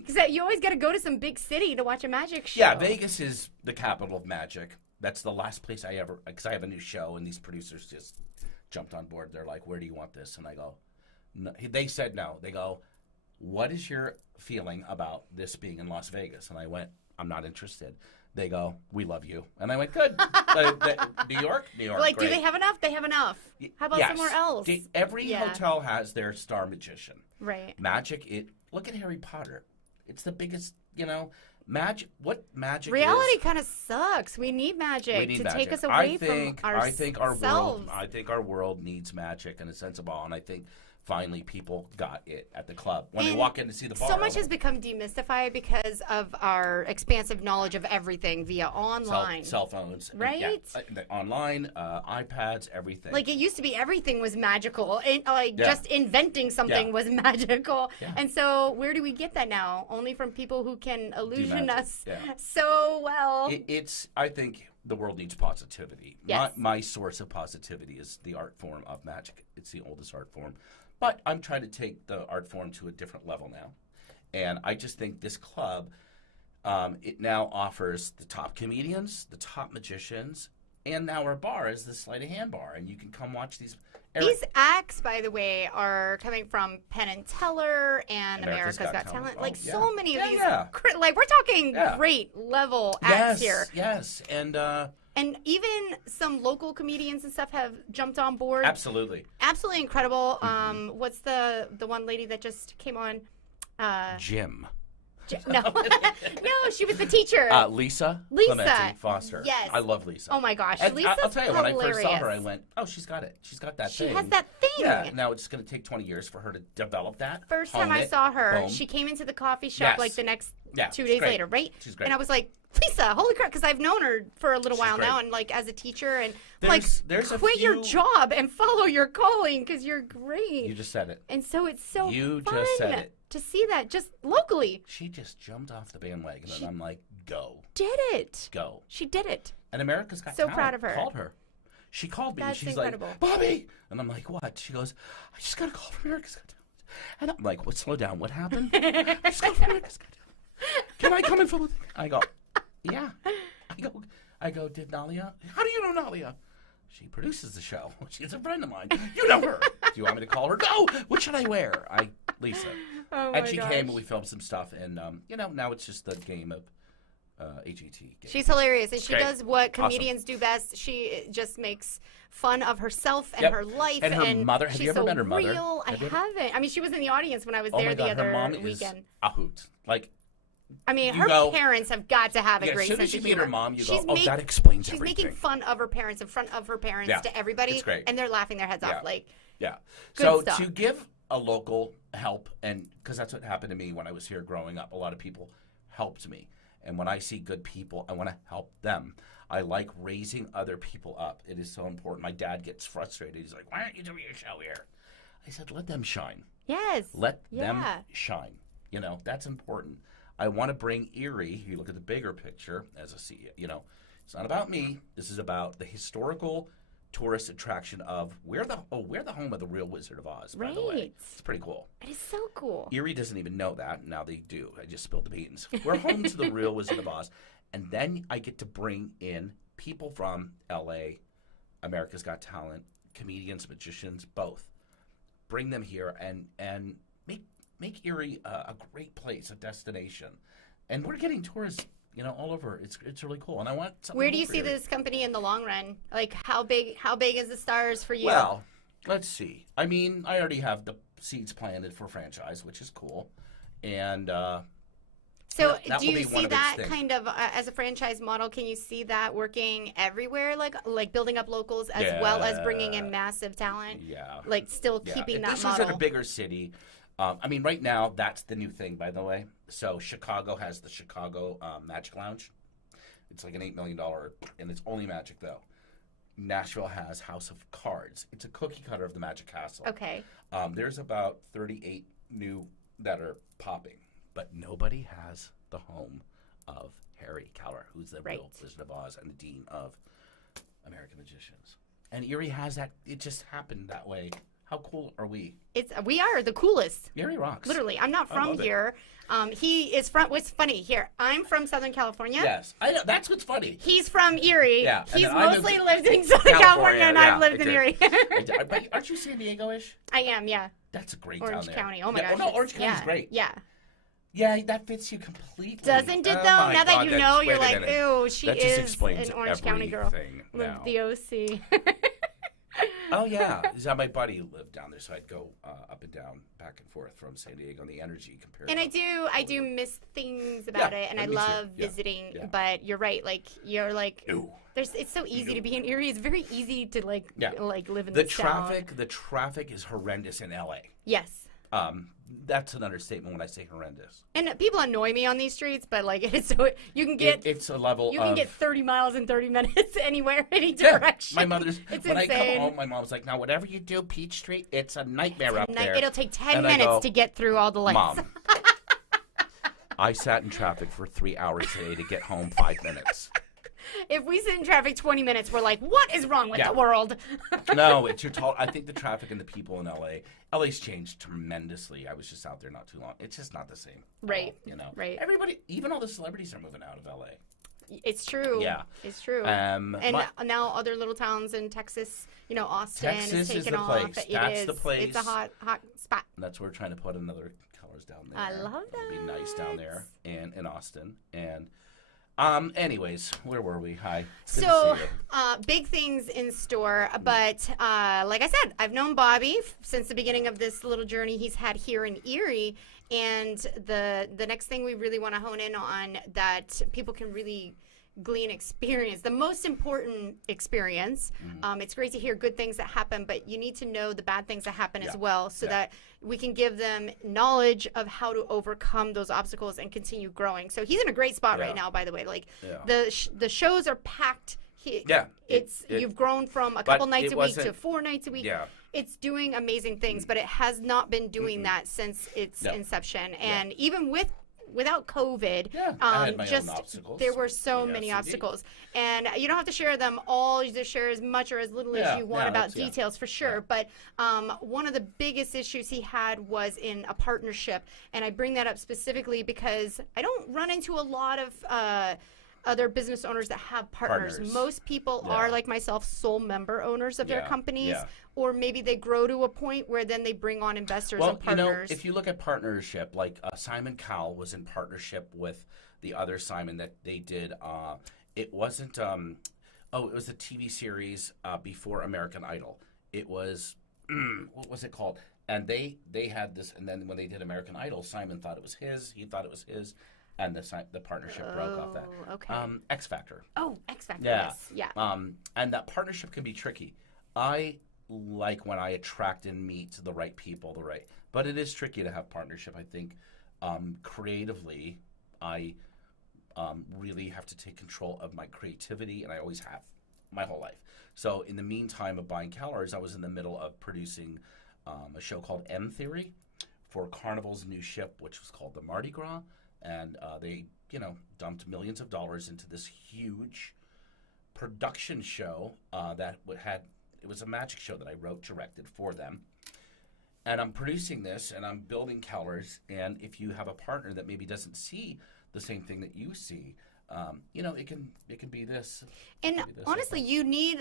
Because you always got to go to some big city to watch a magic show. Yeah, Vegas is the capital of magic. That's the last place because I have a new show, and these producers just jumped on board. They're like, "Where do you want this?" And I go, no. They said no. They go, "What is your feeling about this being in Las Vegas?" And I went, "I'm not interested." They go, "We love you." And I went, "Good." New York? New York, like, great. do they have enough? They have enough. How about somewhere else? Every hotel has their star magician. Right. Magic, look at Harry Potter. It's the biggest, magic. What magic Reality is. kind of sucks. We need magic to magic. take us away from ourselves. I think our world needs magic in a sense of awe, and I think finally people got it at the club when they walk in to see the bar. So much has become demystified because of our expansive knowledge of everything via online. Cell phones. Right? Online, iPads, everything. Like it used to be everything was magical. Just inventing something was magical. Yeah. And so where do we get that now? Only from people who can illusion us so well. I think the world needs positivity. Yes. My source of positivity is the art form of magic. It's the oldest art form. But I'm trying to take the art form to a different level now. And I just think this club, it now offers the top comedians, the top magicians, and now our bar is the Sleight of Hand bar. And you can come watch these. These acts, by the way, are coming from Penn and Teller and America's Got Talent. Like so many of these, like we're talking great level acts here. Yes, and even some local comedians and stuff have jumped on board. Absolutely incredible. What's the one lady that just came on? Jim. No, no, she was the teacher. Lisa Clementi Foster. Yes, I love Lisa. Oh my gosh, and Lisa's I'll tell you, hilarious. when I first saw her, I went, "Oh, she's got it. She's got that thing. She has that thing." Yeah. Now it's going to take 20 years for her to develop that. First time I saw her, she came into the coffee shop like the next 2 days later, right? She's great. And I was like, Lisa, holy crap, because I've known her for a little while now, and like as a teacher, and there's quit your job and follow your calling because you're great. You just said it. And so it's so fun just said it. To see that just locally. She just jumped off the bandwagon, and I'm like, go. Did it. Go. She did it. And America's Got So Talent proud of her. Called her. She called me, That's and she's incredible. like, Bobby! And I'm like, what? She goes, I just got a call from America's Got Talent. And I'm like, what? Slow down. What happened? I just got from America's Got Talent. Can I come in for? I go, yeah. I go, did Nalia? How do you know Nalia? She produces the show. She's a friend of mine. You know her. Do you want me to call her? No. What should I wear? Lisa. Oh and she came and we filmed some stuff. And, now it's just the game of AGT. Game. She's hilarious. And she great. does what comedians do best. She just makes fun of herself and her life. And her mother. Have she's you ever met her mother? Real. I haven't. I mean, she was in the audience when I was there my God, the other her mom weekend. Is a hoot. I mean, her parents have got to have a great sense of humor. As soon as you meet her mom, you go, that explains everything. She's making fun of her parents in front of her parents to everybody. It's great. And they're laughing their heads off. So stuff. to give a local help, and because that's what happened to me when I was here growing up, a lot of people helped me. And when I see good people, I want to help them. I like raising other people up. It is so important. My dad gets frustrated. He's like, why aren't you doing your show here? I said, let them shine. Yes. Let them shine. That's important. I want to bring Erie. You look at the bigger picture as a CEO. It's not about me. This is about the historical tourist attraction of we're the home of the real Wizard of Oz. By the way, it's pretty cool. It is so cool. Erie doesn't even know that. Now they do. I just spilled the beans. We're home to the real Wizard of Oz, and then I get to bring in people from L.A., America's Got Talent, comedians, magicians, both. Bring them here and make Erie a great place, a destination. And we're getting tourists all over. It's really cool, and I want something. Where do you for see this company in the long run? Like, how big is the stars for you? Well, let's see. I mean, I already have the seeds planted for franchise, which is cool, and so that do will you be one see of its that things. kind of as a franchise model? Can you see that working everywhere, like building up locals as well as bringing in massive talent? Yeah. Like still Yeah. keeping If that this model. was in a bigger city, I mean, right now that's the new thing, by the way. So Chicago has the Chicago Magic Lounge. It's like an $8 million, and it's only Magic though. Nashville has House of Cards. It's a cookie cutter of the Magic Castle. Okay. There's about 38 new that are popping, but nobody has the home of Harry Keller, who's the real Wizard of Oz and the Dean of American Magicians. And Erie has that. It just happened that way. How cool are we? We are the coolest. Erie rocks. Literally, I'm not from here. He is from. What's funny here? I'm from Southern California. Yes, I know. That's what's funny. He's from Erie. Yeah, He's mostly lived in Southern California, and I've lived in Erie. But aren't you San Diego-ish? I am. Yeah. That's a great Orange town there. County. Oh my gosh. No, Orange County's great. Yeah. Yeah, that fits you completely. Doesn't it though? Oh Now that you know, you're like, minute. ooh, she That just is explains an Orange County girl. now. The OC. Oh yeah, my buddy lived down there, so I'd go up and down, back and forth from San Diego. And the energy compared. And I do miss things about it, and I love visiting. Yeah. But you're right, like Ooh. It's so easy to be in Erie. It's very easy to like live in the this traffic. town. The traffic is horrendous in LA. Yes. That's an understatement when I say horrendous. And people annoy me on these streets, but like it's so you can get it's a level. You can get 30 miles in 30 minutes anywhere, any direction. My mother's. It's when insane. I come home, my mom's like, "Now, whatever you do, Peach Street, it's a nightmare up there." It'll take 10 And I minutes go, to get through all the lights. Mom, I sat in traffic for 3 hours today to get home 5 minutes. If we sit in traffic 20 minutes, we're like, what is wrong with the world? No, it's your I think the traffic and the people in LA's changed tremendously. I was just out there not too long. It's just not the same. Right. Right. Everybody, even all the celebrities are moving out of LA. It's true. Yeah. It's true. And now other little towns in Texas, Austin is taking off. Place. That's the place. It's a hot spot. And that's where we're trying to put another colors down there. I love that. It'd be nice down there and in Austin. And anyways, where were we? Hi. So, big things in store, but like I said, I've known Bobby since the beginning of this little journey he's had here in Erie, and the next thing we really want to hone in on that people can really glean experience, the most important experience. It's great to hear good things that happen, but you need to know the bad things that happen as well, so that we can give them knowledge of how to overcome those obstacles and continue growing. So he's in a great spot right now, by the way. Like the shows are packed. You've grown from a couple nights a week to 4 nights a week. Yeah. It's doing amazing things, but it has not been doing that since its inception. And even without COVID, I had my own obstacles. there were so many obstacles. And you don't have to share them all. You just share as much or as little as you want about details for sure. But one of the biggest issues he had was in a partnership. And I bring that up specifically because I don't run into a lot of other business owners that have partners. Most people are, like myself, sole member owners of their companies, or maybe they grow to a point where then they bring on investors and partners. If you look at partnership, like Simon Cowell was in partnership with the other Simon that they did. It wasn't. It was a TV series before American Idol. It was what was it called? And they had this, and then when they did American Idol, Simon thought it was his. He thought it was his. And the partnership broke off that. Okay. X Factor. Oh, X Factor. Yes. Yeah. And that partnership can be tricky. I like when I attract and meet the right people, but it is tricky to have partnership. I think creatively, I really have to take control of my creativity, and I always have my whole life. So in the meantime of buying Calories, I was in the middle of producing a show called M Theory for Carnival's new ship, which was called the Mardi Gras. And they, dumped millions of dollars into this huge production show it was a magic show that I wrote, directed for them. And I'm producing this, and I'm building Calories. And if you have a partner that maybe doesn't see the same thing that you see, it can be this. And honestly, you need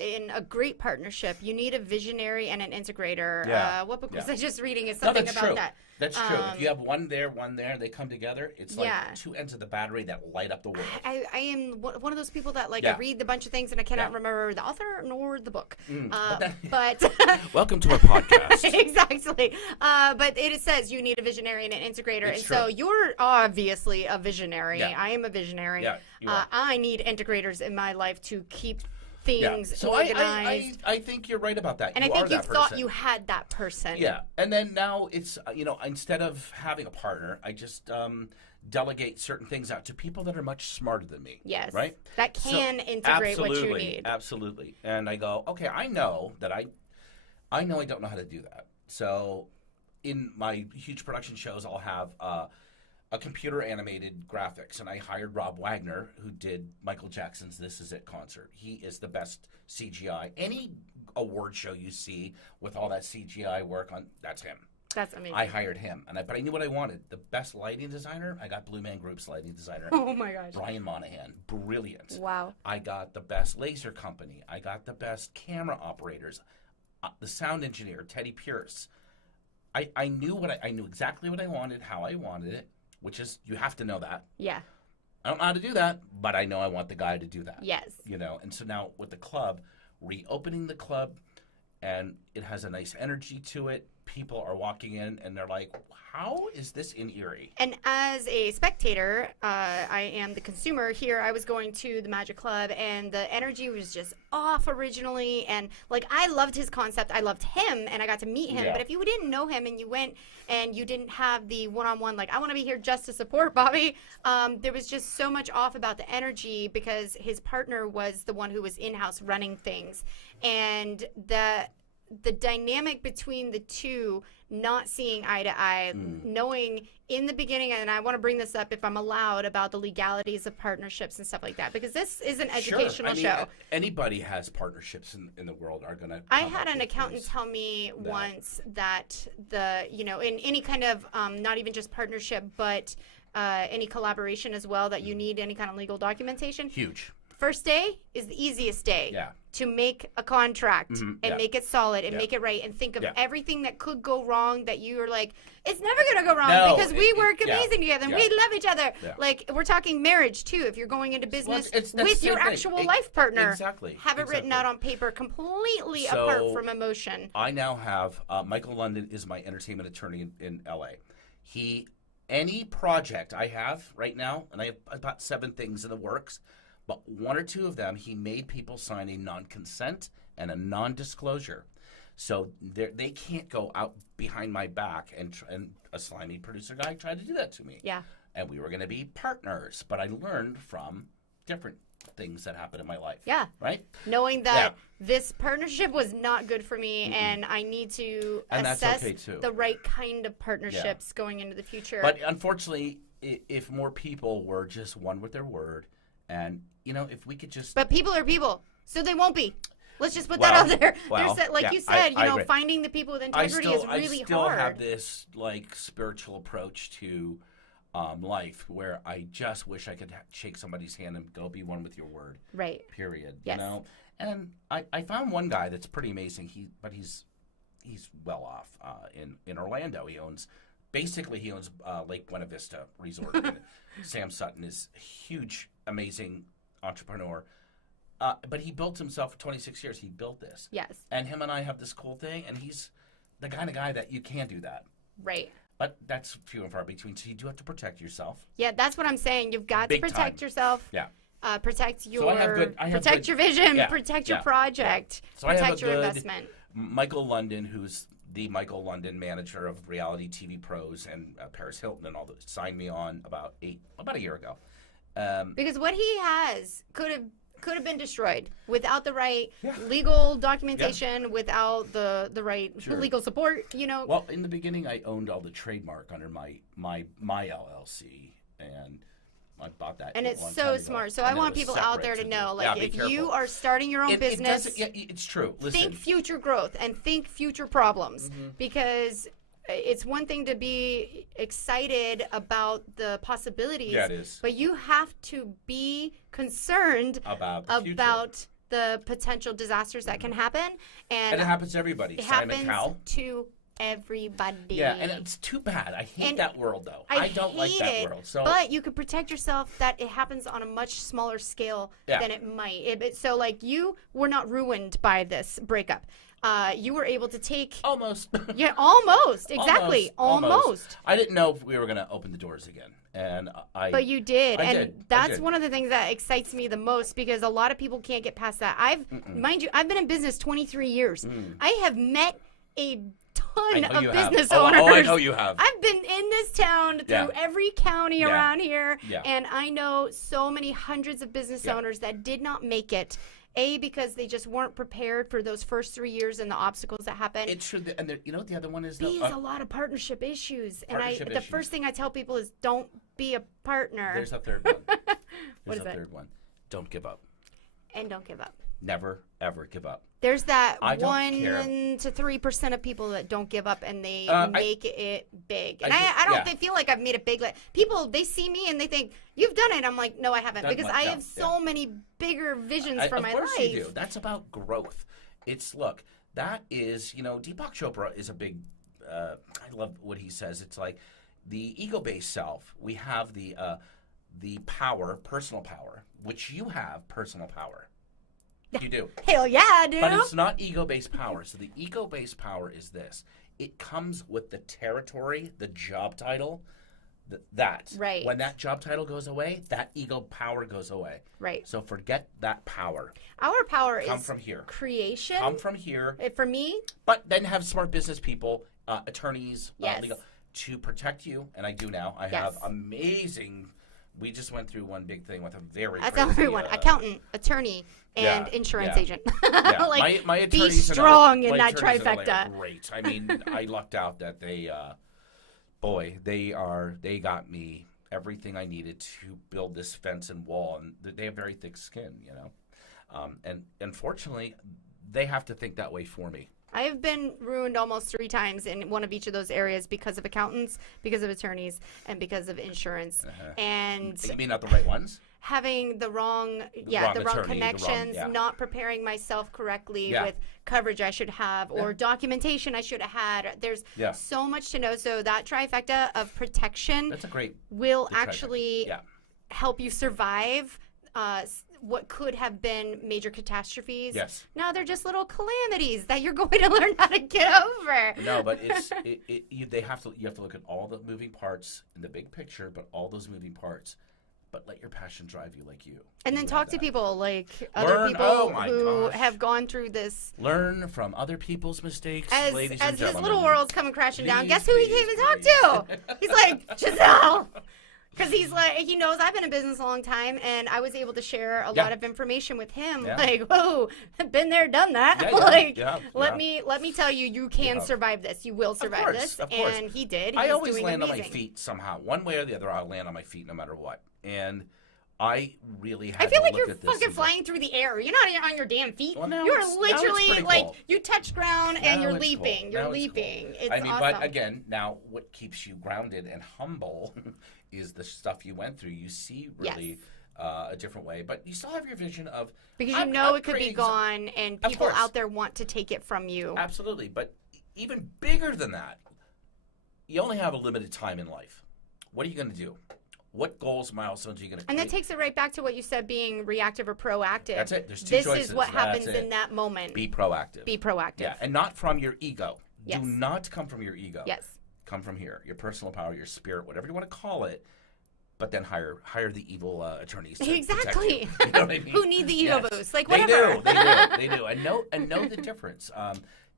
in a great partnership, you need a visionary and an integrator. Yeah. What book was Yeah. I just reading? Is something that's about true. that. That's true. If you have one there, and they come together, it's like two ends of the battery that light up the world. I am one of those people that I Yeah. read a bunch of things and I cannot remember the author nor the book. But Welcome to our podcast. Exactly. But it says you need a visionary and an integrator. It's and true. so you're obviously a visionary. Yeah. I am a visionary. Yeah, you are. I need integrators in my life to keep things So organized. I think you're right about that. And you I think are you that thought person. you had that person. Yeah, and then now it's instead of having a partner, I just delegate certain things out to people that are much smarter than me. Yes. Right. That can integrate what you need. Absolutely. And I go, okay, I know that I don't know how to do that. So in my huge production shows, I'll have a computer animated graphics, and I hired Rob Wagner, who did Michael Jackson's "This Is It" concert. He is the best CGI. Any award show you see with all that CGI work on, that's him. That's amazing. I hired him, but I knew what I wanted. The best lighting designer, I got Blue Man Group's lighting designer. Oh my gosh. Brian Monahan, brilliant. Wow. I got the best laser company. I got the best camera operators. The sound engineer, Teddy Pierce. I knew I knew exactly what I wanted, how I wanted it, which is, you have to know that. Yeah. I don't know how to do that, but I know I want the guy to do that. Yes. And so now with the club, reopening the club, and it has a nice energy to it. People are walking in and they're like, how is this in Erie? And as a spectator, I am the consumer here. I was going to the Magic Club and the energy was just off originally. And I loved his concept. I loved him and I got to meet him. Yeah. But if you didn't know him and you went and you didn't have the one-on-one, I want to be here just to support Bobby, there was just so much off about the energy because his partner was the one who was in-house running things. And the dynamic between the two not seeing eye to eye, knowing in the beginning, and I want to bring this up if I'm allowed, about the legalities of partnerships and stuff like that, because this is an educational show. Anybody has partnerships in the world are going to. I had an accountant tell me once that in any kind of, not even just partnership, but any collaboration as well, that you need any kind of legal documentation. Huge. First day is the easiest day Yeah. to make a contract and make it solid and Yeah. make it right and think of Yeah. everything that could go wrong, that you are like, it's never going to go wrong No, because we work amazing together and yeah. we love each other. Yeah. We're talking marriage too. If you're going into business that's the with same your thing. actual life partner, Exactly. have it written out on paper completely apart from emotion. I now have Michael London is my entertainment attorney in LA. Any project I have right now, and I have about 7 things in the works, but 1 or 2 of them, he made people sign a non-consent and a non-disclosure. So they can't go out behind my back and a slimy producer guy tried to do that to me. Yeah. And we were going to be partners, but I learned from different things that happened in my life. Yeah. Right? Knowing that this partnership was not good for me and I need to assess the right kind of partnerships going into the future. But unfortunately, if more people were just one with their word, and if we could just. But people are people, so they won't be. Let's just put that out there. You said, I finding the people with integrity is really I still hard. have this spiritual approach to life, where I just wish I could shake somebody's hand and go, be one with your word. Right. Period. Yes. And I found one guy that's pretty amazing. He's well off in Orlando. He owns Lake Buena Vista Resort. Sam Sutton is a huge, amazing entrepreneur. But he built himself for 26 years. He built this. Yes. And him and I have this cool thing, and he's the kind of guy that you can't do that. Right. But that's few and far between. So you do have to protect yourself. Yeah, that's what I'm saying. You've got to protect yourself. Yeah. Protect your your vision, protect your project, protect your investment. Michael London, who's the Michael London manager of reality TV pros and Paris Hilton and all that, signed me on about a year ago. Because what he has could have been destroyed without the right legal documentation, without the right legal support. Well, in the beginning, I owned all the trademark under my LLC, and I bought that. And it's so smart. So I want people out there to know, if you are starting your own business, it's true. Listen. Think future growth and think future problems, because it's one thing to be excited about the possibilities. Yeah, it is. But you have to be concerned About the future. about the potential disasters that can happen. And it happens to everybody. It Simon happens Cowell. to everybody. Yeah, and it's too bad. I hate And that world, though. I don't like hate that it, world. So, but you could protect yourself that it happens on a much smaller scale Yeah. than it might. So, like, you were not ruined by this breakup. You were able to take. almost. Yeah, almost. Exactly. Almost. I didn't know if we were going to open the doors again. And But you did. I And did. I that's did. one of the things that excites me the most because a lot of people can't get past that. Mind you, I've been in business 23 years. I have met a ton I know of you have. business Oh, owners. I know you have. I've been in this town through Yeah. every county Yeah. around here, Yeah. and I know so many hundreds of business Yeah. owners that did not make it. Because they just weren't prepared for those first 3 years and the obstacles that happened. It should. And you know what the other one is? B is a lot of partnership issues. And Partnership the issues. first thing I tell people is don't be a partner. There's a third one. There's is a it? third one. Don't give up. And don't give up. Never, ever give up. There's that I don't 1 care. to 3% of people that don't give up and they I- make it big. And I I, think- I don't yeah. feel like I've made it big. Like people, they see me and they think you've done it. I'm like, no, I haven't, Done because what? I No, have so many bigger visions for my of course life. you do. That's about growth. Look, that is, Deepak Chopra is a big, I love what he says. It's like the ego-based self. We have the power, personal power, which you have personal power. You do. Hell yeah, dude. But it's not ego-based power. So the ego-based power is this. It comes with the territory, the job title, that. Right. When that job title goes away, that ego power goes away. Right. So forget that power. Our power Come is from here. creation. Come from here. For me, But then have smart business people, attorneys, Yes. legal, to protect you. And I do now. I Yes. have amazing. We just went through one big thing with a very that's crazy, everyone: accountant, attorney, and yeah, insurance yeah. agent. Yeah, Like, my be attorneys strong in my that attorneys are trifecta. great. I mean, I lucked out that they, they got me everything I needed to build this fence and wall, and they have very thick skin, and unfortunately, they have to think that way for me. I have been ruined almost 3 times in one of each of those areas because of accountants, because of attorneys, and because of insurance. And You mean not the right ones? having the wrong, wrong the wrong attorney, the wrong- connections, yeah. not preparing myself correctly Yeah. with coverage I should have or documentation I should have had. There's Yeah. so much to know. So that trifecta of protection That's a great. will good trifecta. actually Yeah. help you survive what could have been major catastrophes. Yes. No, they're just little calamities that you're going to learn how to get over. No, but you have to look at all the moving parts in the big picture, but all those moving parts. But let your passion drive you like you. And then You talk have to that. people like Learn- other people oh my who gosh. have gone through this. Learn from other people's mistakes, As ladies as and his gentlemen. little world's coming crashing down, Please, guess who he please, came to talk please. to? He's like, Giselle. Because he's like, he knows I've been in business a long time, and I was able to share a Yeah. lot of information with him. Yeah. Like, whoa, been there, done that. Yeah, yeah, Like, yeah, let yeah. me tell you, you can Yeah. survive this. You will survive course, this, of course. and he did. I He's always doing land on amazing. my feet somehow. One way or the other, I'll land on my feet no matter what. And I really had I feel to like look you're at this fucking and go, flying through the air. You're not on your damn feet. Well, now you're it's literally pretty like cool. you touch ground and Now you're it's cool. leaping. You're Now it's leaping. cool. It's I mean, awesome. but again, now what keeps you grounded and humble is the stuff you went through. You see really a different way, but you still have your vision of Because I'm- you know I'm it could be creating gone, and Of people course. out there want to take it from you. Absolutely, but even bigger than that, you only have a limited time in life. What are you going to do? What goals, milestones are you going to And create? that takes it right back to what you said, being reactive or proactive. That's it. There's two this choices. is what That's happens it. in that moment. Be proactive. Be proactive. Yeah, and not from your ego. Yes. Do not come from your ego. Yes. Come from here, your personal power, your spirit, whatever you want to call it. But then hire the evil attorneys. To Exactly. protect you. You know what I mean? Who need the ego Yes. boost? Like They whatever. do. They do. And know the difference.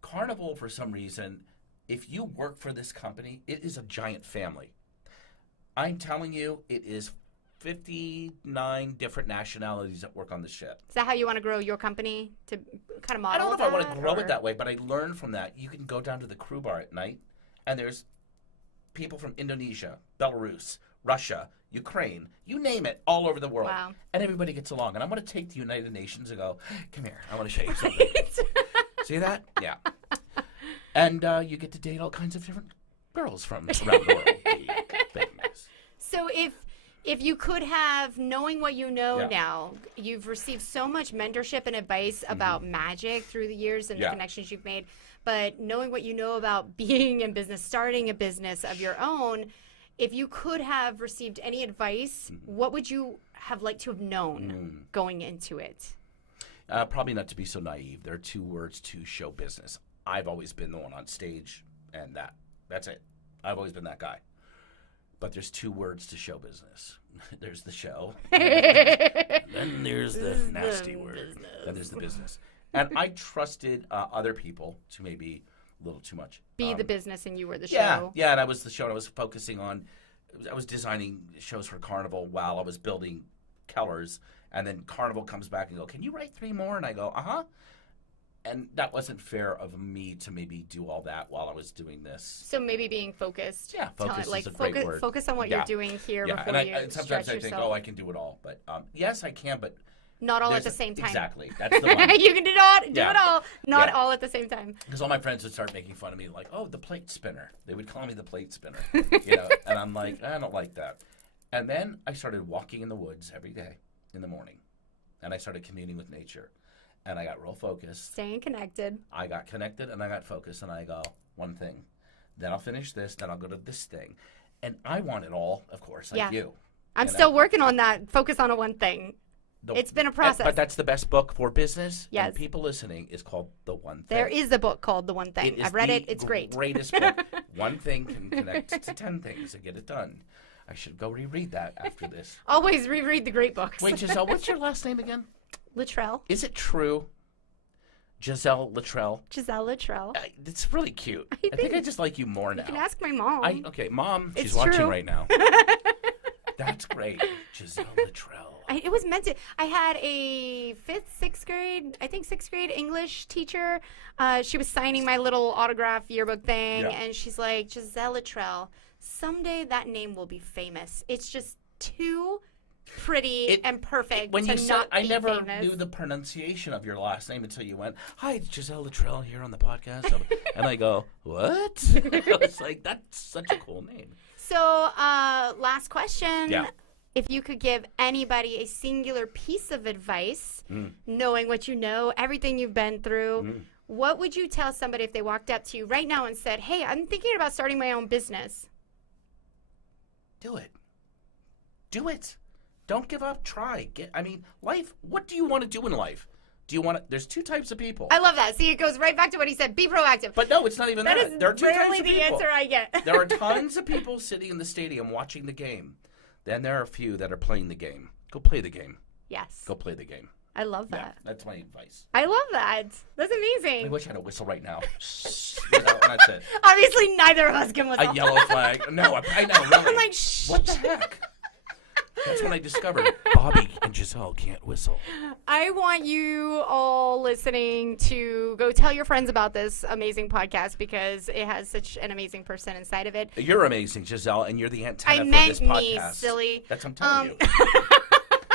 Carnival, for some reason, if you work for this company, it is a giant family. I'm telling you, it is 59 different nationalities that work on the ship. Is that how you want to grow your company to kind of model I don't know if I want to that, grow or- it that way, but I learned from that. You can go down to the crew bar at night, and there's people from Indonesia, Belarus, Russia, Ukraine, you name it, all over the world. Wow. And everybody gets along. And I'm going to take the United Nations and go, come here, I want to show you something. See that? Yeah. And you get to date all kinds of different girls from around the world be famous. So if you could have, knowing what you know Yeah. now, you've received so much mentorship and advice about magic through the years and the Yeah. connections you've made, but knowing what you know about being in business, starting a business of your own, if you could have received any advice, what would you have liked to have known going into it? Probably not to be so naive. There are two words to show business. I've always been the one on stage, and that's it. I've always been that guy. But there's two words to show business. There's the show, and then there's the nasty word, then there's the business. And I trusted other people to maybe a little too much. Be the business and you were the Yeah, show. yeah, and I was the show, and I was focusing on, I was designing shows for Carnival while I was building Keller's, and then Carnival comes back and go, can you write 3 more? And I go, uh-huh. And that wasn't fair of me to maybe do all that while I was doing this. So maybe being focused. Yeah, focus is a great word. Focus on what Yeah. you're doing here Yeah, before and you sometimes stretch I think, yourself. oh, I can do it all. But yes, I can, but Not all at there's the same time. Exactly. That's the one. You can do it Yeah. all, not Yeah. all at the same time. Because all my friends would start making fun of me, like, oh, the plate spinner. They would call me the plate spinner, you know. And I'm like, I don't like that. And then I started walking in the woods every day in the morning, and I started communing with nature, and I got real focused. Staying connected. I got connected, and I got focused, and I go, one thing, then I'll finish this, then I'll go to this thing, and I want it all, of course, like Yeah. you. I'm And still working on that. Focus on a one thing. It's been a process. But that's the best book for business. Yes. And people listening is called The One Thing. There is a book called The One It Thing. is I've read the it. It's great. Greatest book. One thing can connect to 10 things and get it done. I should go reread that after this. Always reread the great books. Wait, Giselle, what's your last name again? Luttrell. Is it true? Giselle Luttrell. Giselle Luttrell. It's really cute. I think I just like you more now. You can ask my mom. Okay, Mom, she's It's watching true. right now. That's great. Giselle Luttrell. It was meant to. I had a 6th grade English teacher. She was signing my little autograph yearbook thing, Yeah. and she's like, Giselle Luttrell, someday that name will be famous. It's just too pretty and perfect When to you said, not I be never famous. knew the pronunciation of your last name until you went, hi, it's Giselle Luttrell here on the podcast. And I go, what? I was like, that's such a cool name. So, last question. Yeah. If you could give anybody a singular piece of advice, knowing what you know, everything you've been through, what would you tell somebody if they walked up to you right now and said, hey, I'm thinking about starting my own business? Do it. Do it. Don't give up. Try. Life, what do you want to do in life? There's 2 types of people. I love that. See, it goes right back to what he said. Be proactive. But no, it's not even that. That is There are 2 rarely types of the people. answer I get. There are tons of people sitting in the stadium watching the game. Then there are a few that are playing the game. Go play the game. Yes. Go play the game. I love Yeah, that. that's my advice. I love that. That's I amazing. wish I had a whistle right now. That's it. Obviously, neither of us can whistle. A yellow flag. No, I know, really. I'm like, shh. What the heck? That's when I discovered Bobby and Giselle can't whistle. I want you all listening to go tell your friends about this amazing podcast because it has such an amazing person inside of it. You're amazing, Giselle, and you're the antenna I for meant this me, podcast. silly. That's what I'm telling you.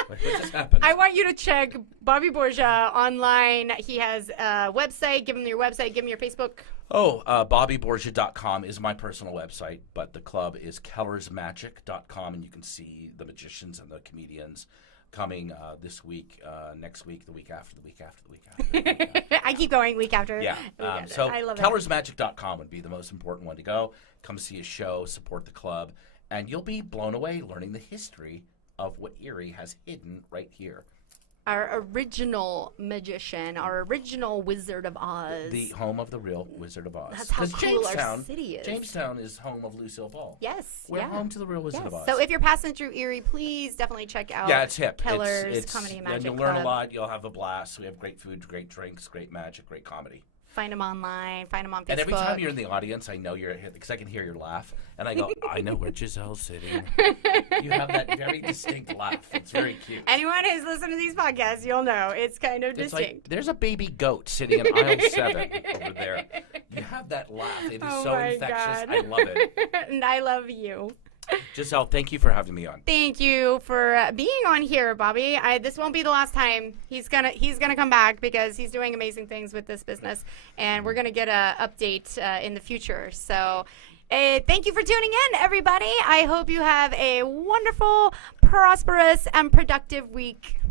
What just happened? I want you to check Bobby Borgia online. He has a website. Give him your website. Give him your Facebook. BobbyBorgia.com is my personal website, but the club is kellersmagic.com, and you can see the magicians and the comedians coming this week, next week, the week after, the week after, the week after. The week after. I keep going week after. Yeah. week after. So I love it. kellersmagic.com would be the most important one to go. Come see a show, support the club, and you'll be blown away learning the history of what Erie has hidden right here. Our original magician, our original Wizard of Oz. The home of the real Wizard of Oz. That's how 'Cause cool our city is. Jamestown is home of Lucille Ball. Yes. We're yeah. home to the real Wizard Yes. of Oz. So if you're passing through Erie, please definitely check out yeah, it's hip. Keller's it's, Comedy and and Magic you'll learn Club. a lot. You'll have a blast. We have great food, great drinks, great magic, great comedy. Find them online. Find them on Facebook. And every time you're in the audience, I know you're here because I can hear your laugh. And I go, I know where Giselle's sitting. You have that very distinct laugh. It's very cute. Anyone who's listened to these podcasts, you'll know it's kind of It's distinct. like there's a baby goat sitting in aisle 7 over there. You have that laugh. It is Oh so my infectious. God. I love it. And I love you. Giselle, thank you for having me on. Thank you for being on here, Bobby. This won't be the last time. He's gonna come back because he's doing amazing things with this business, and we're gonna get a update in the future. So Thank you for tuning in, everybody. I hope you have a wonderful, prosperous, and productive week.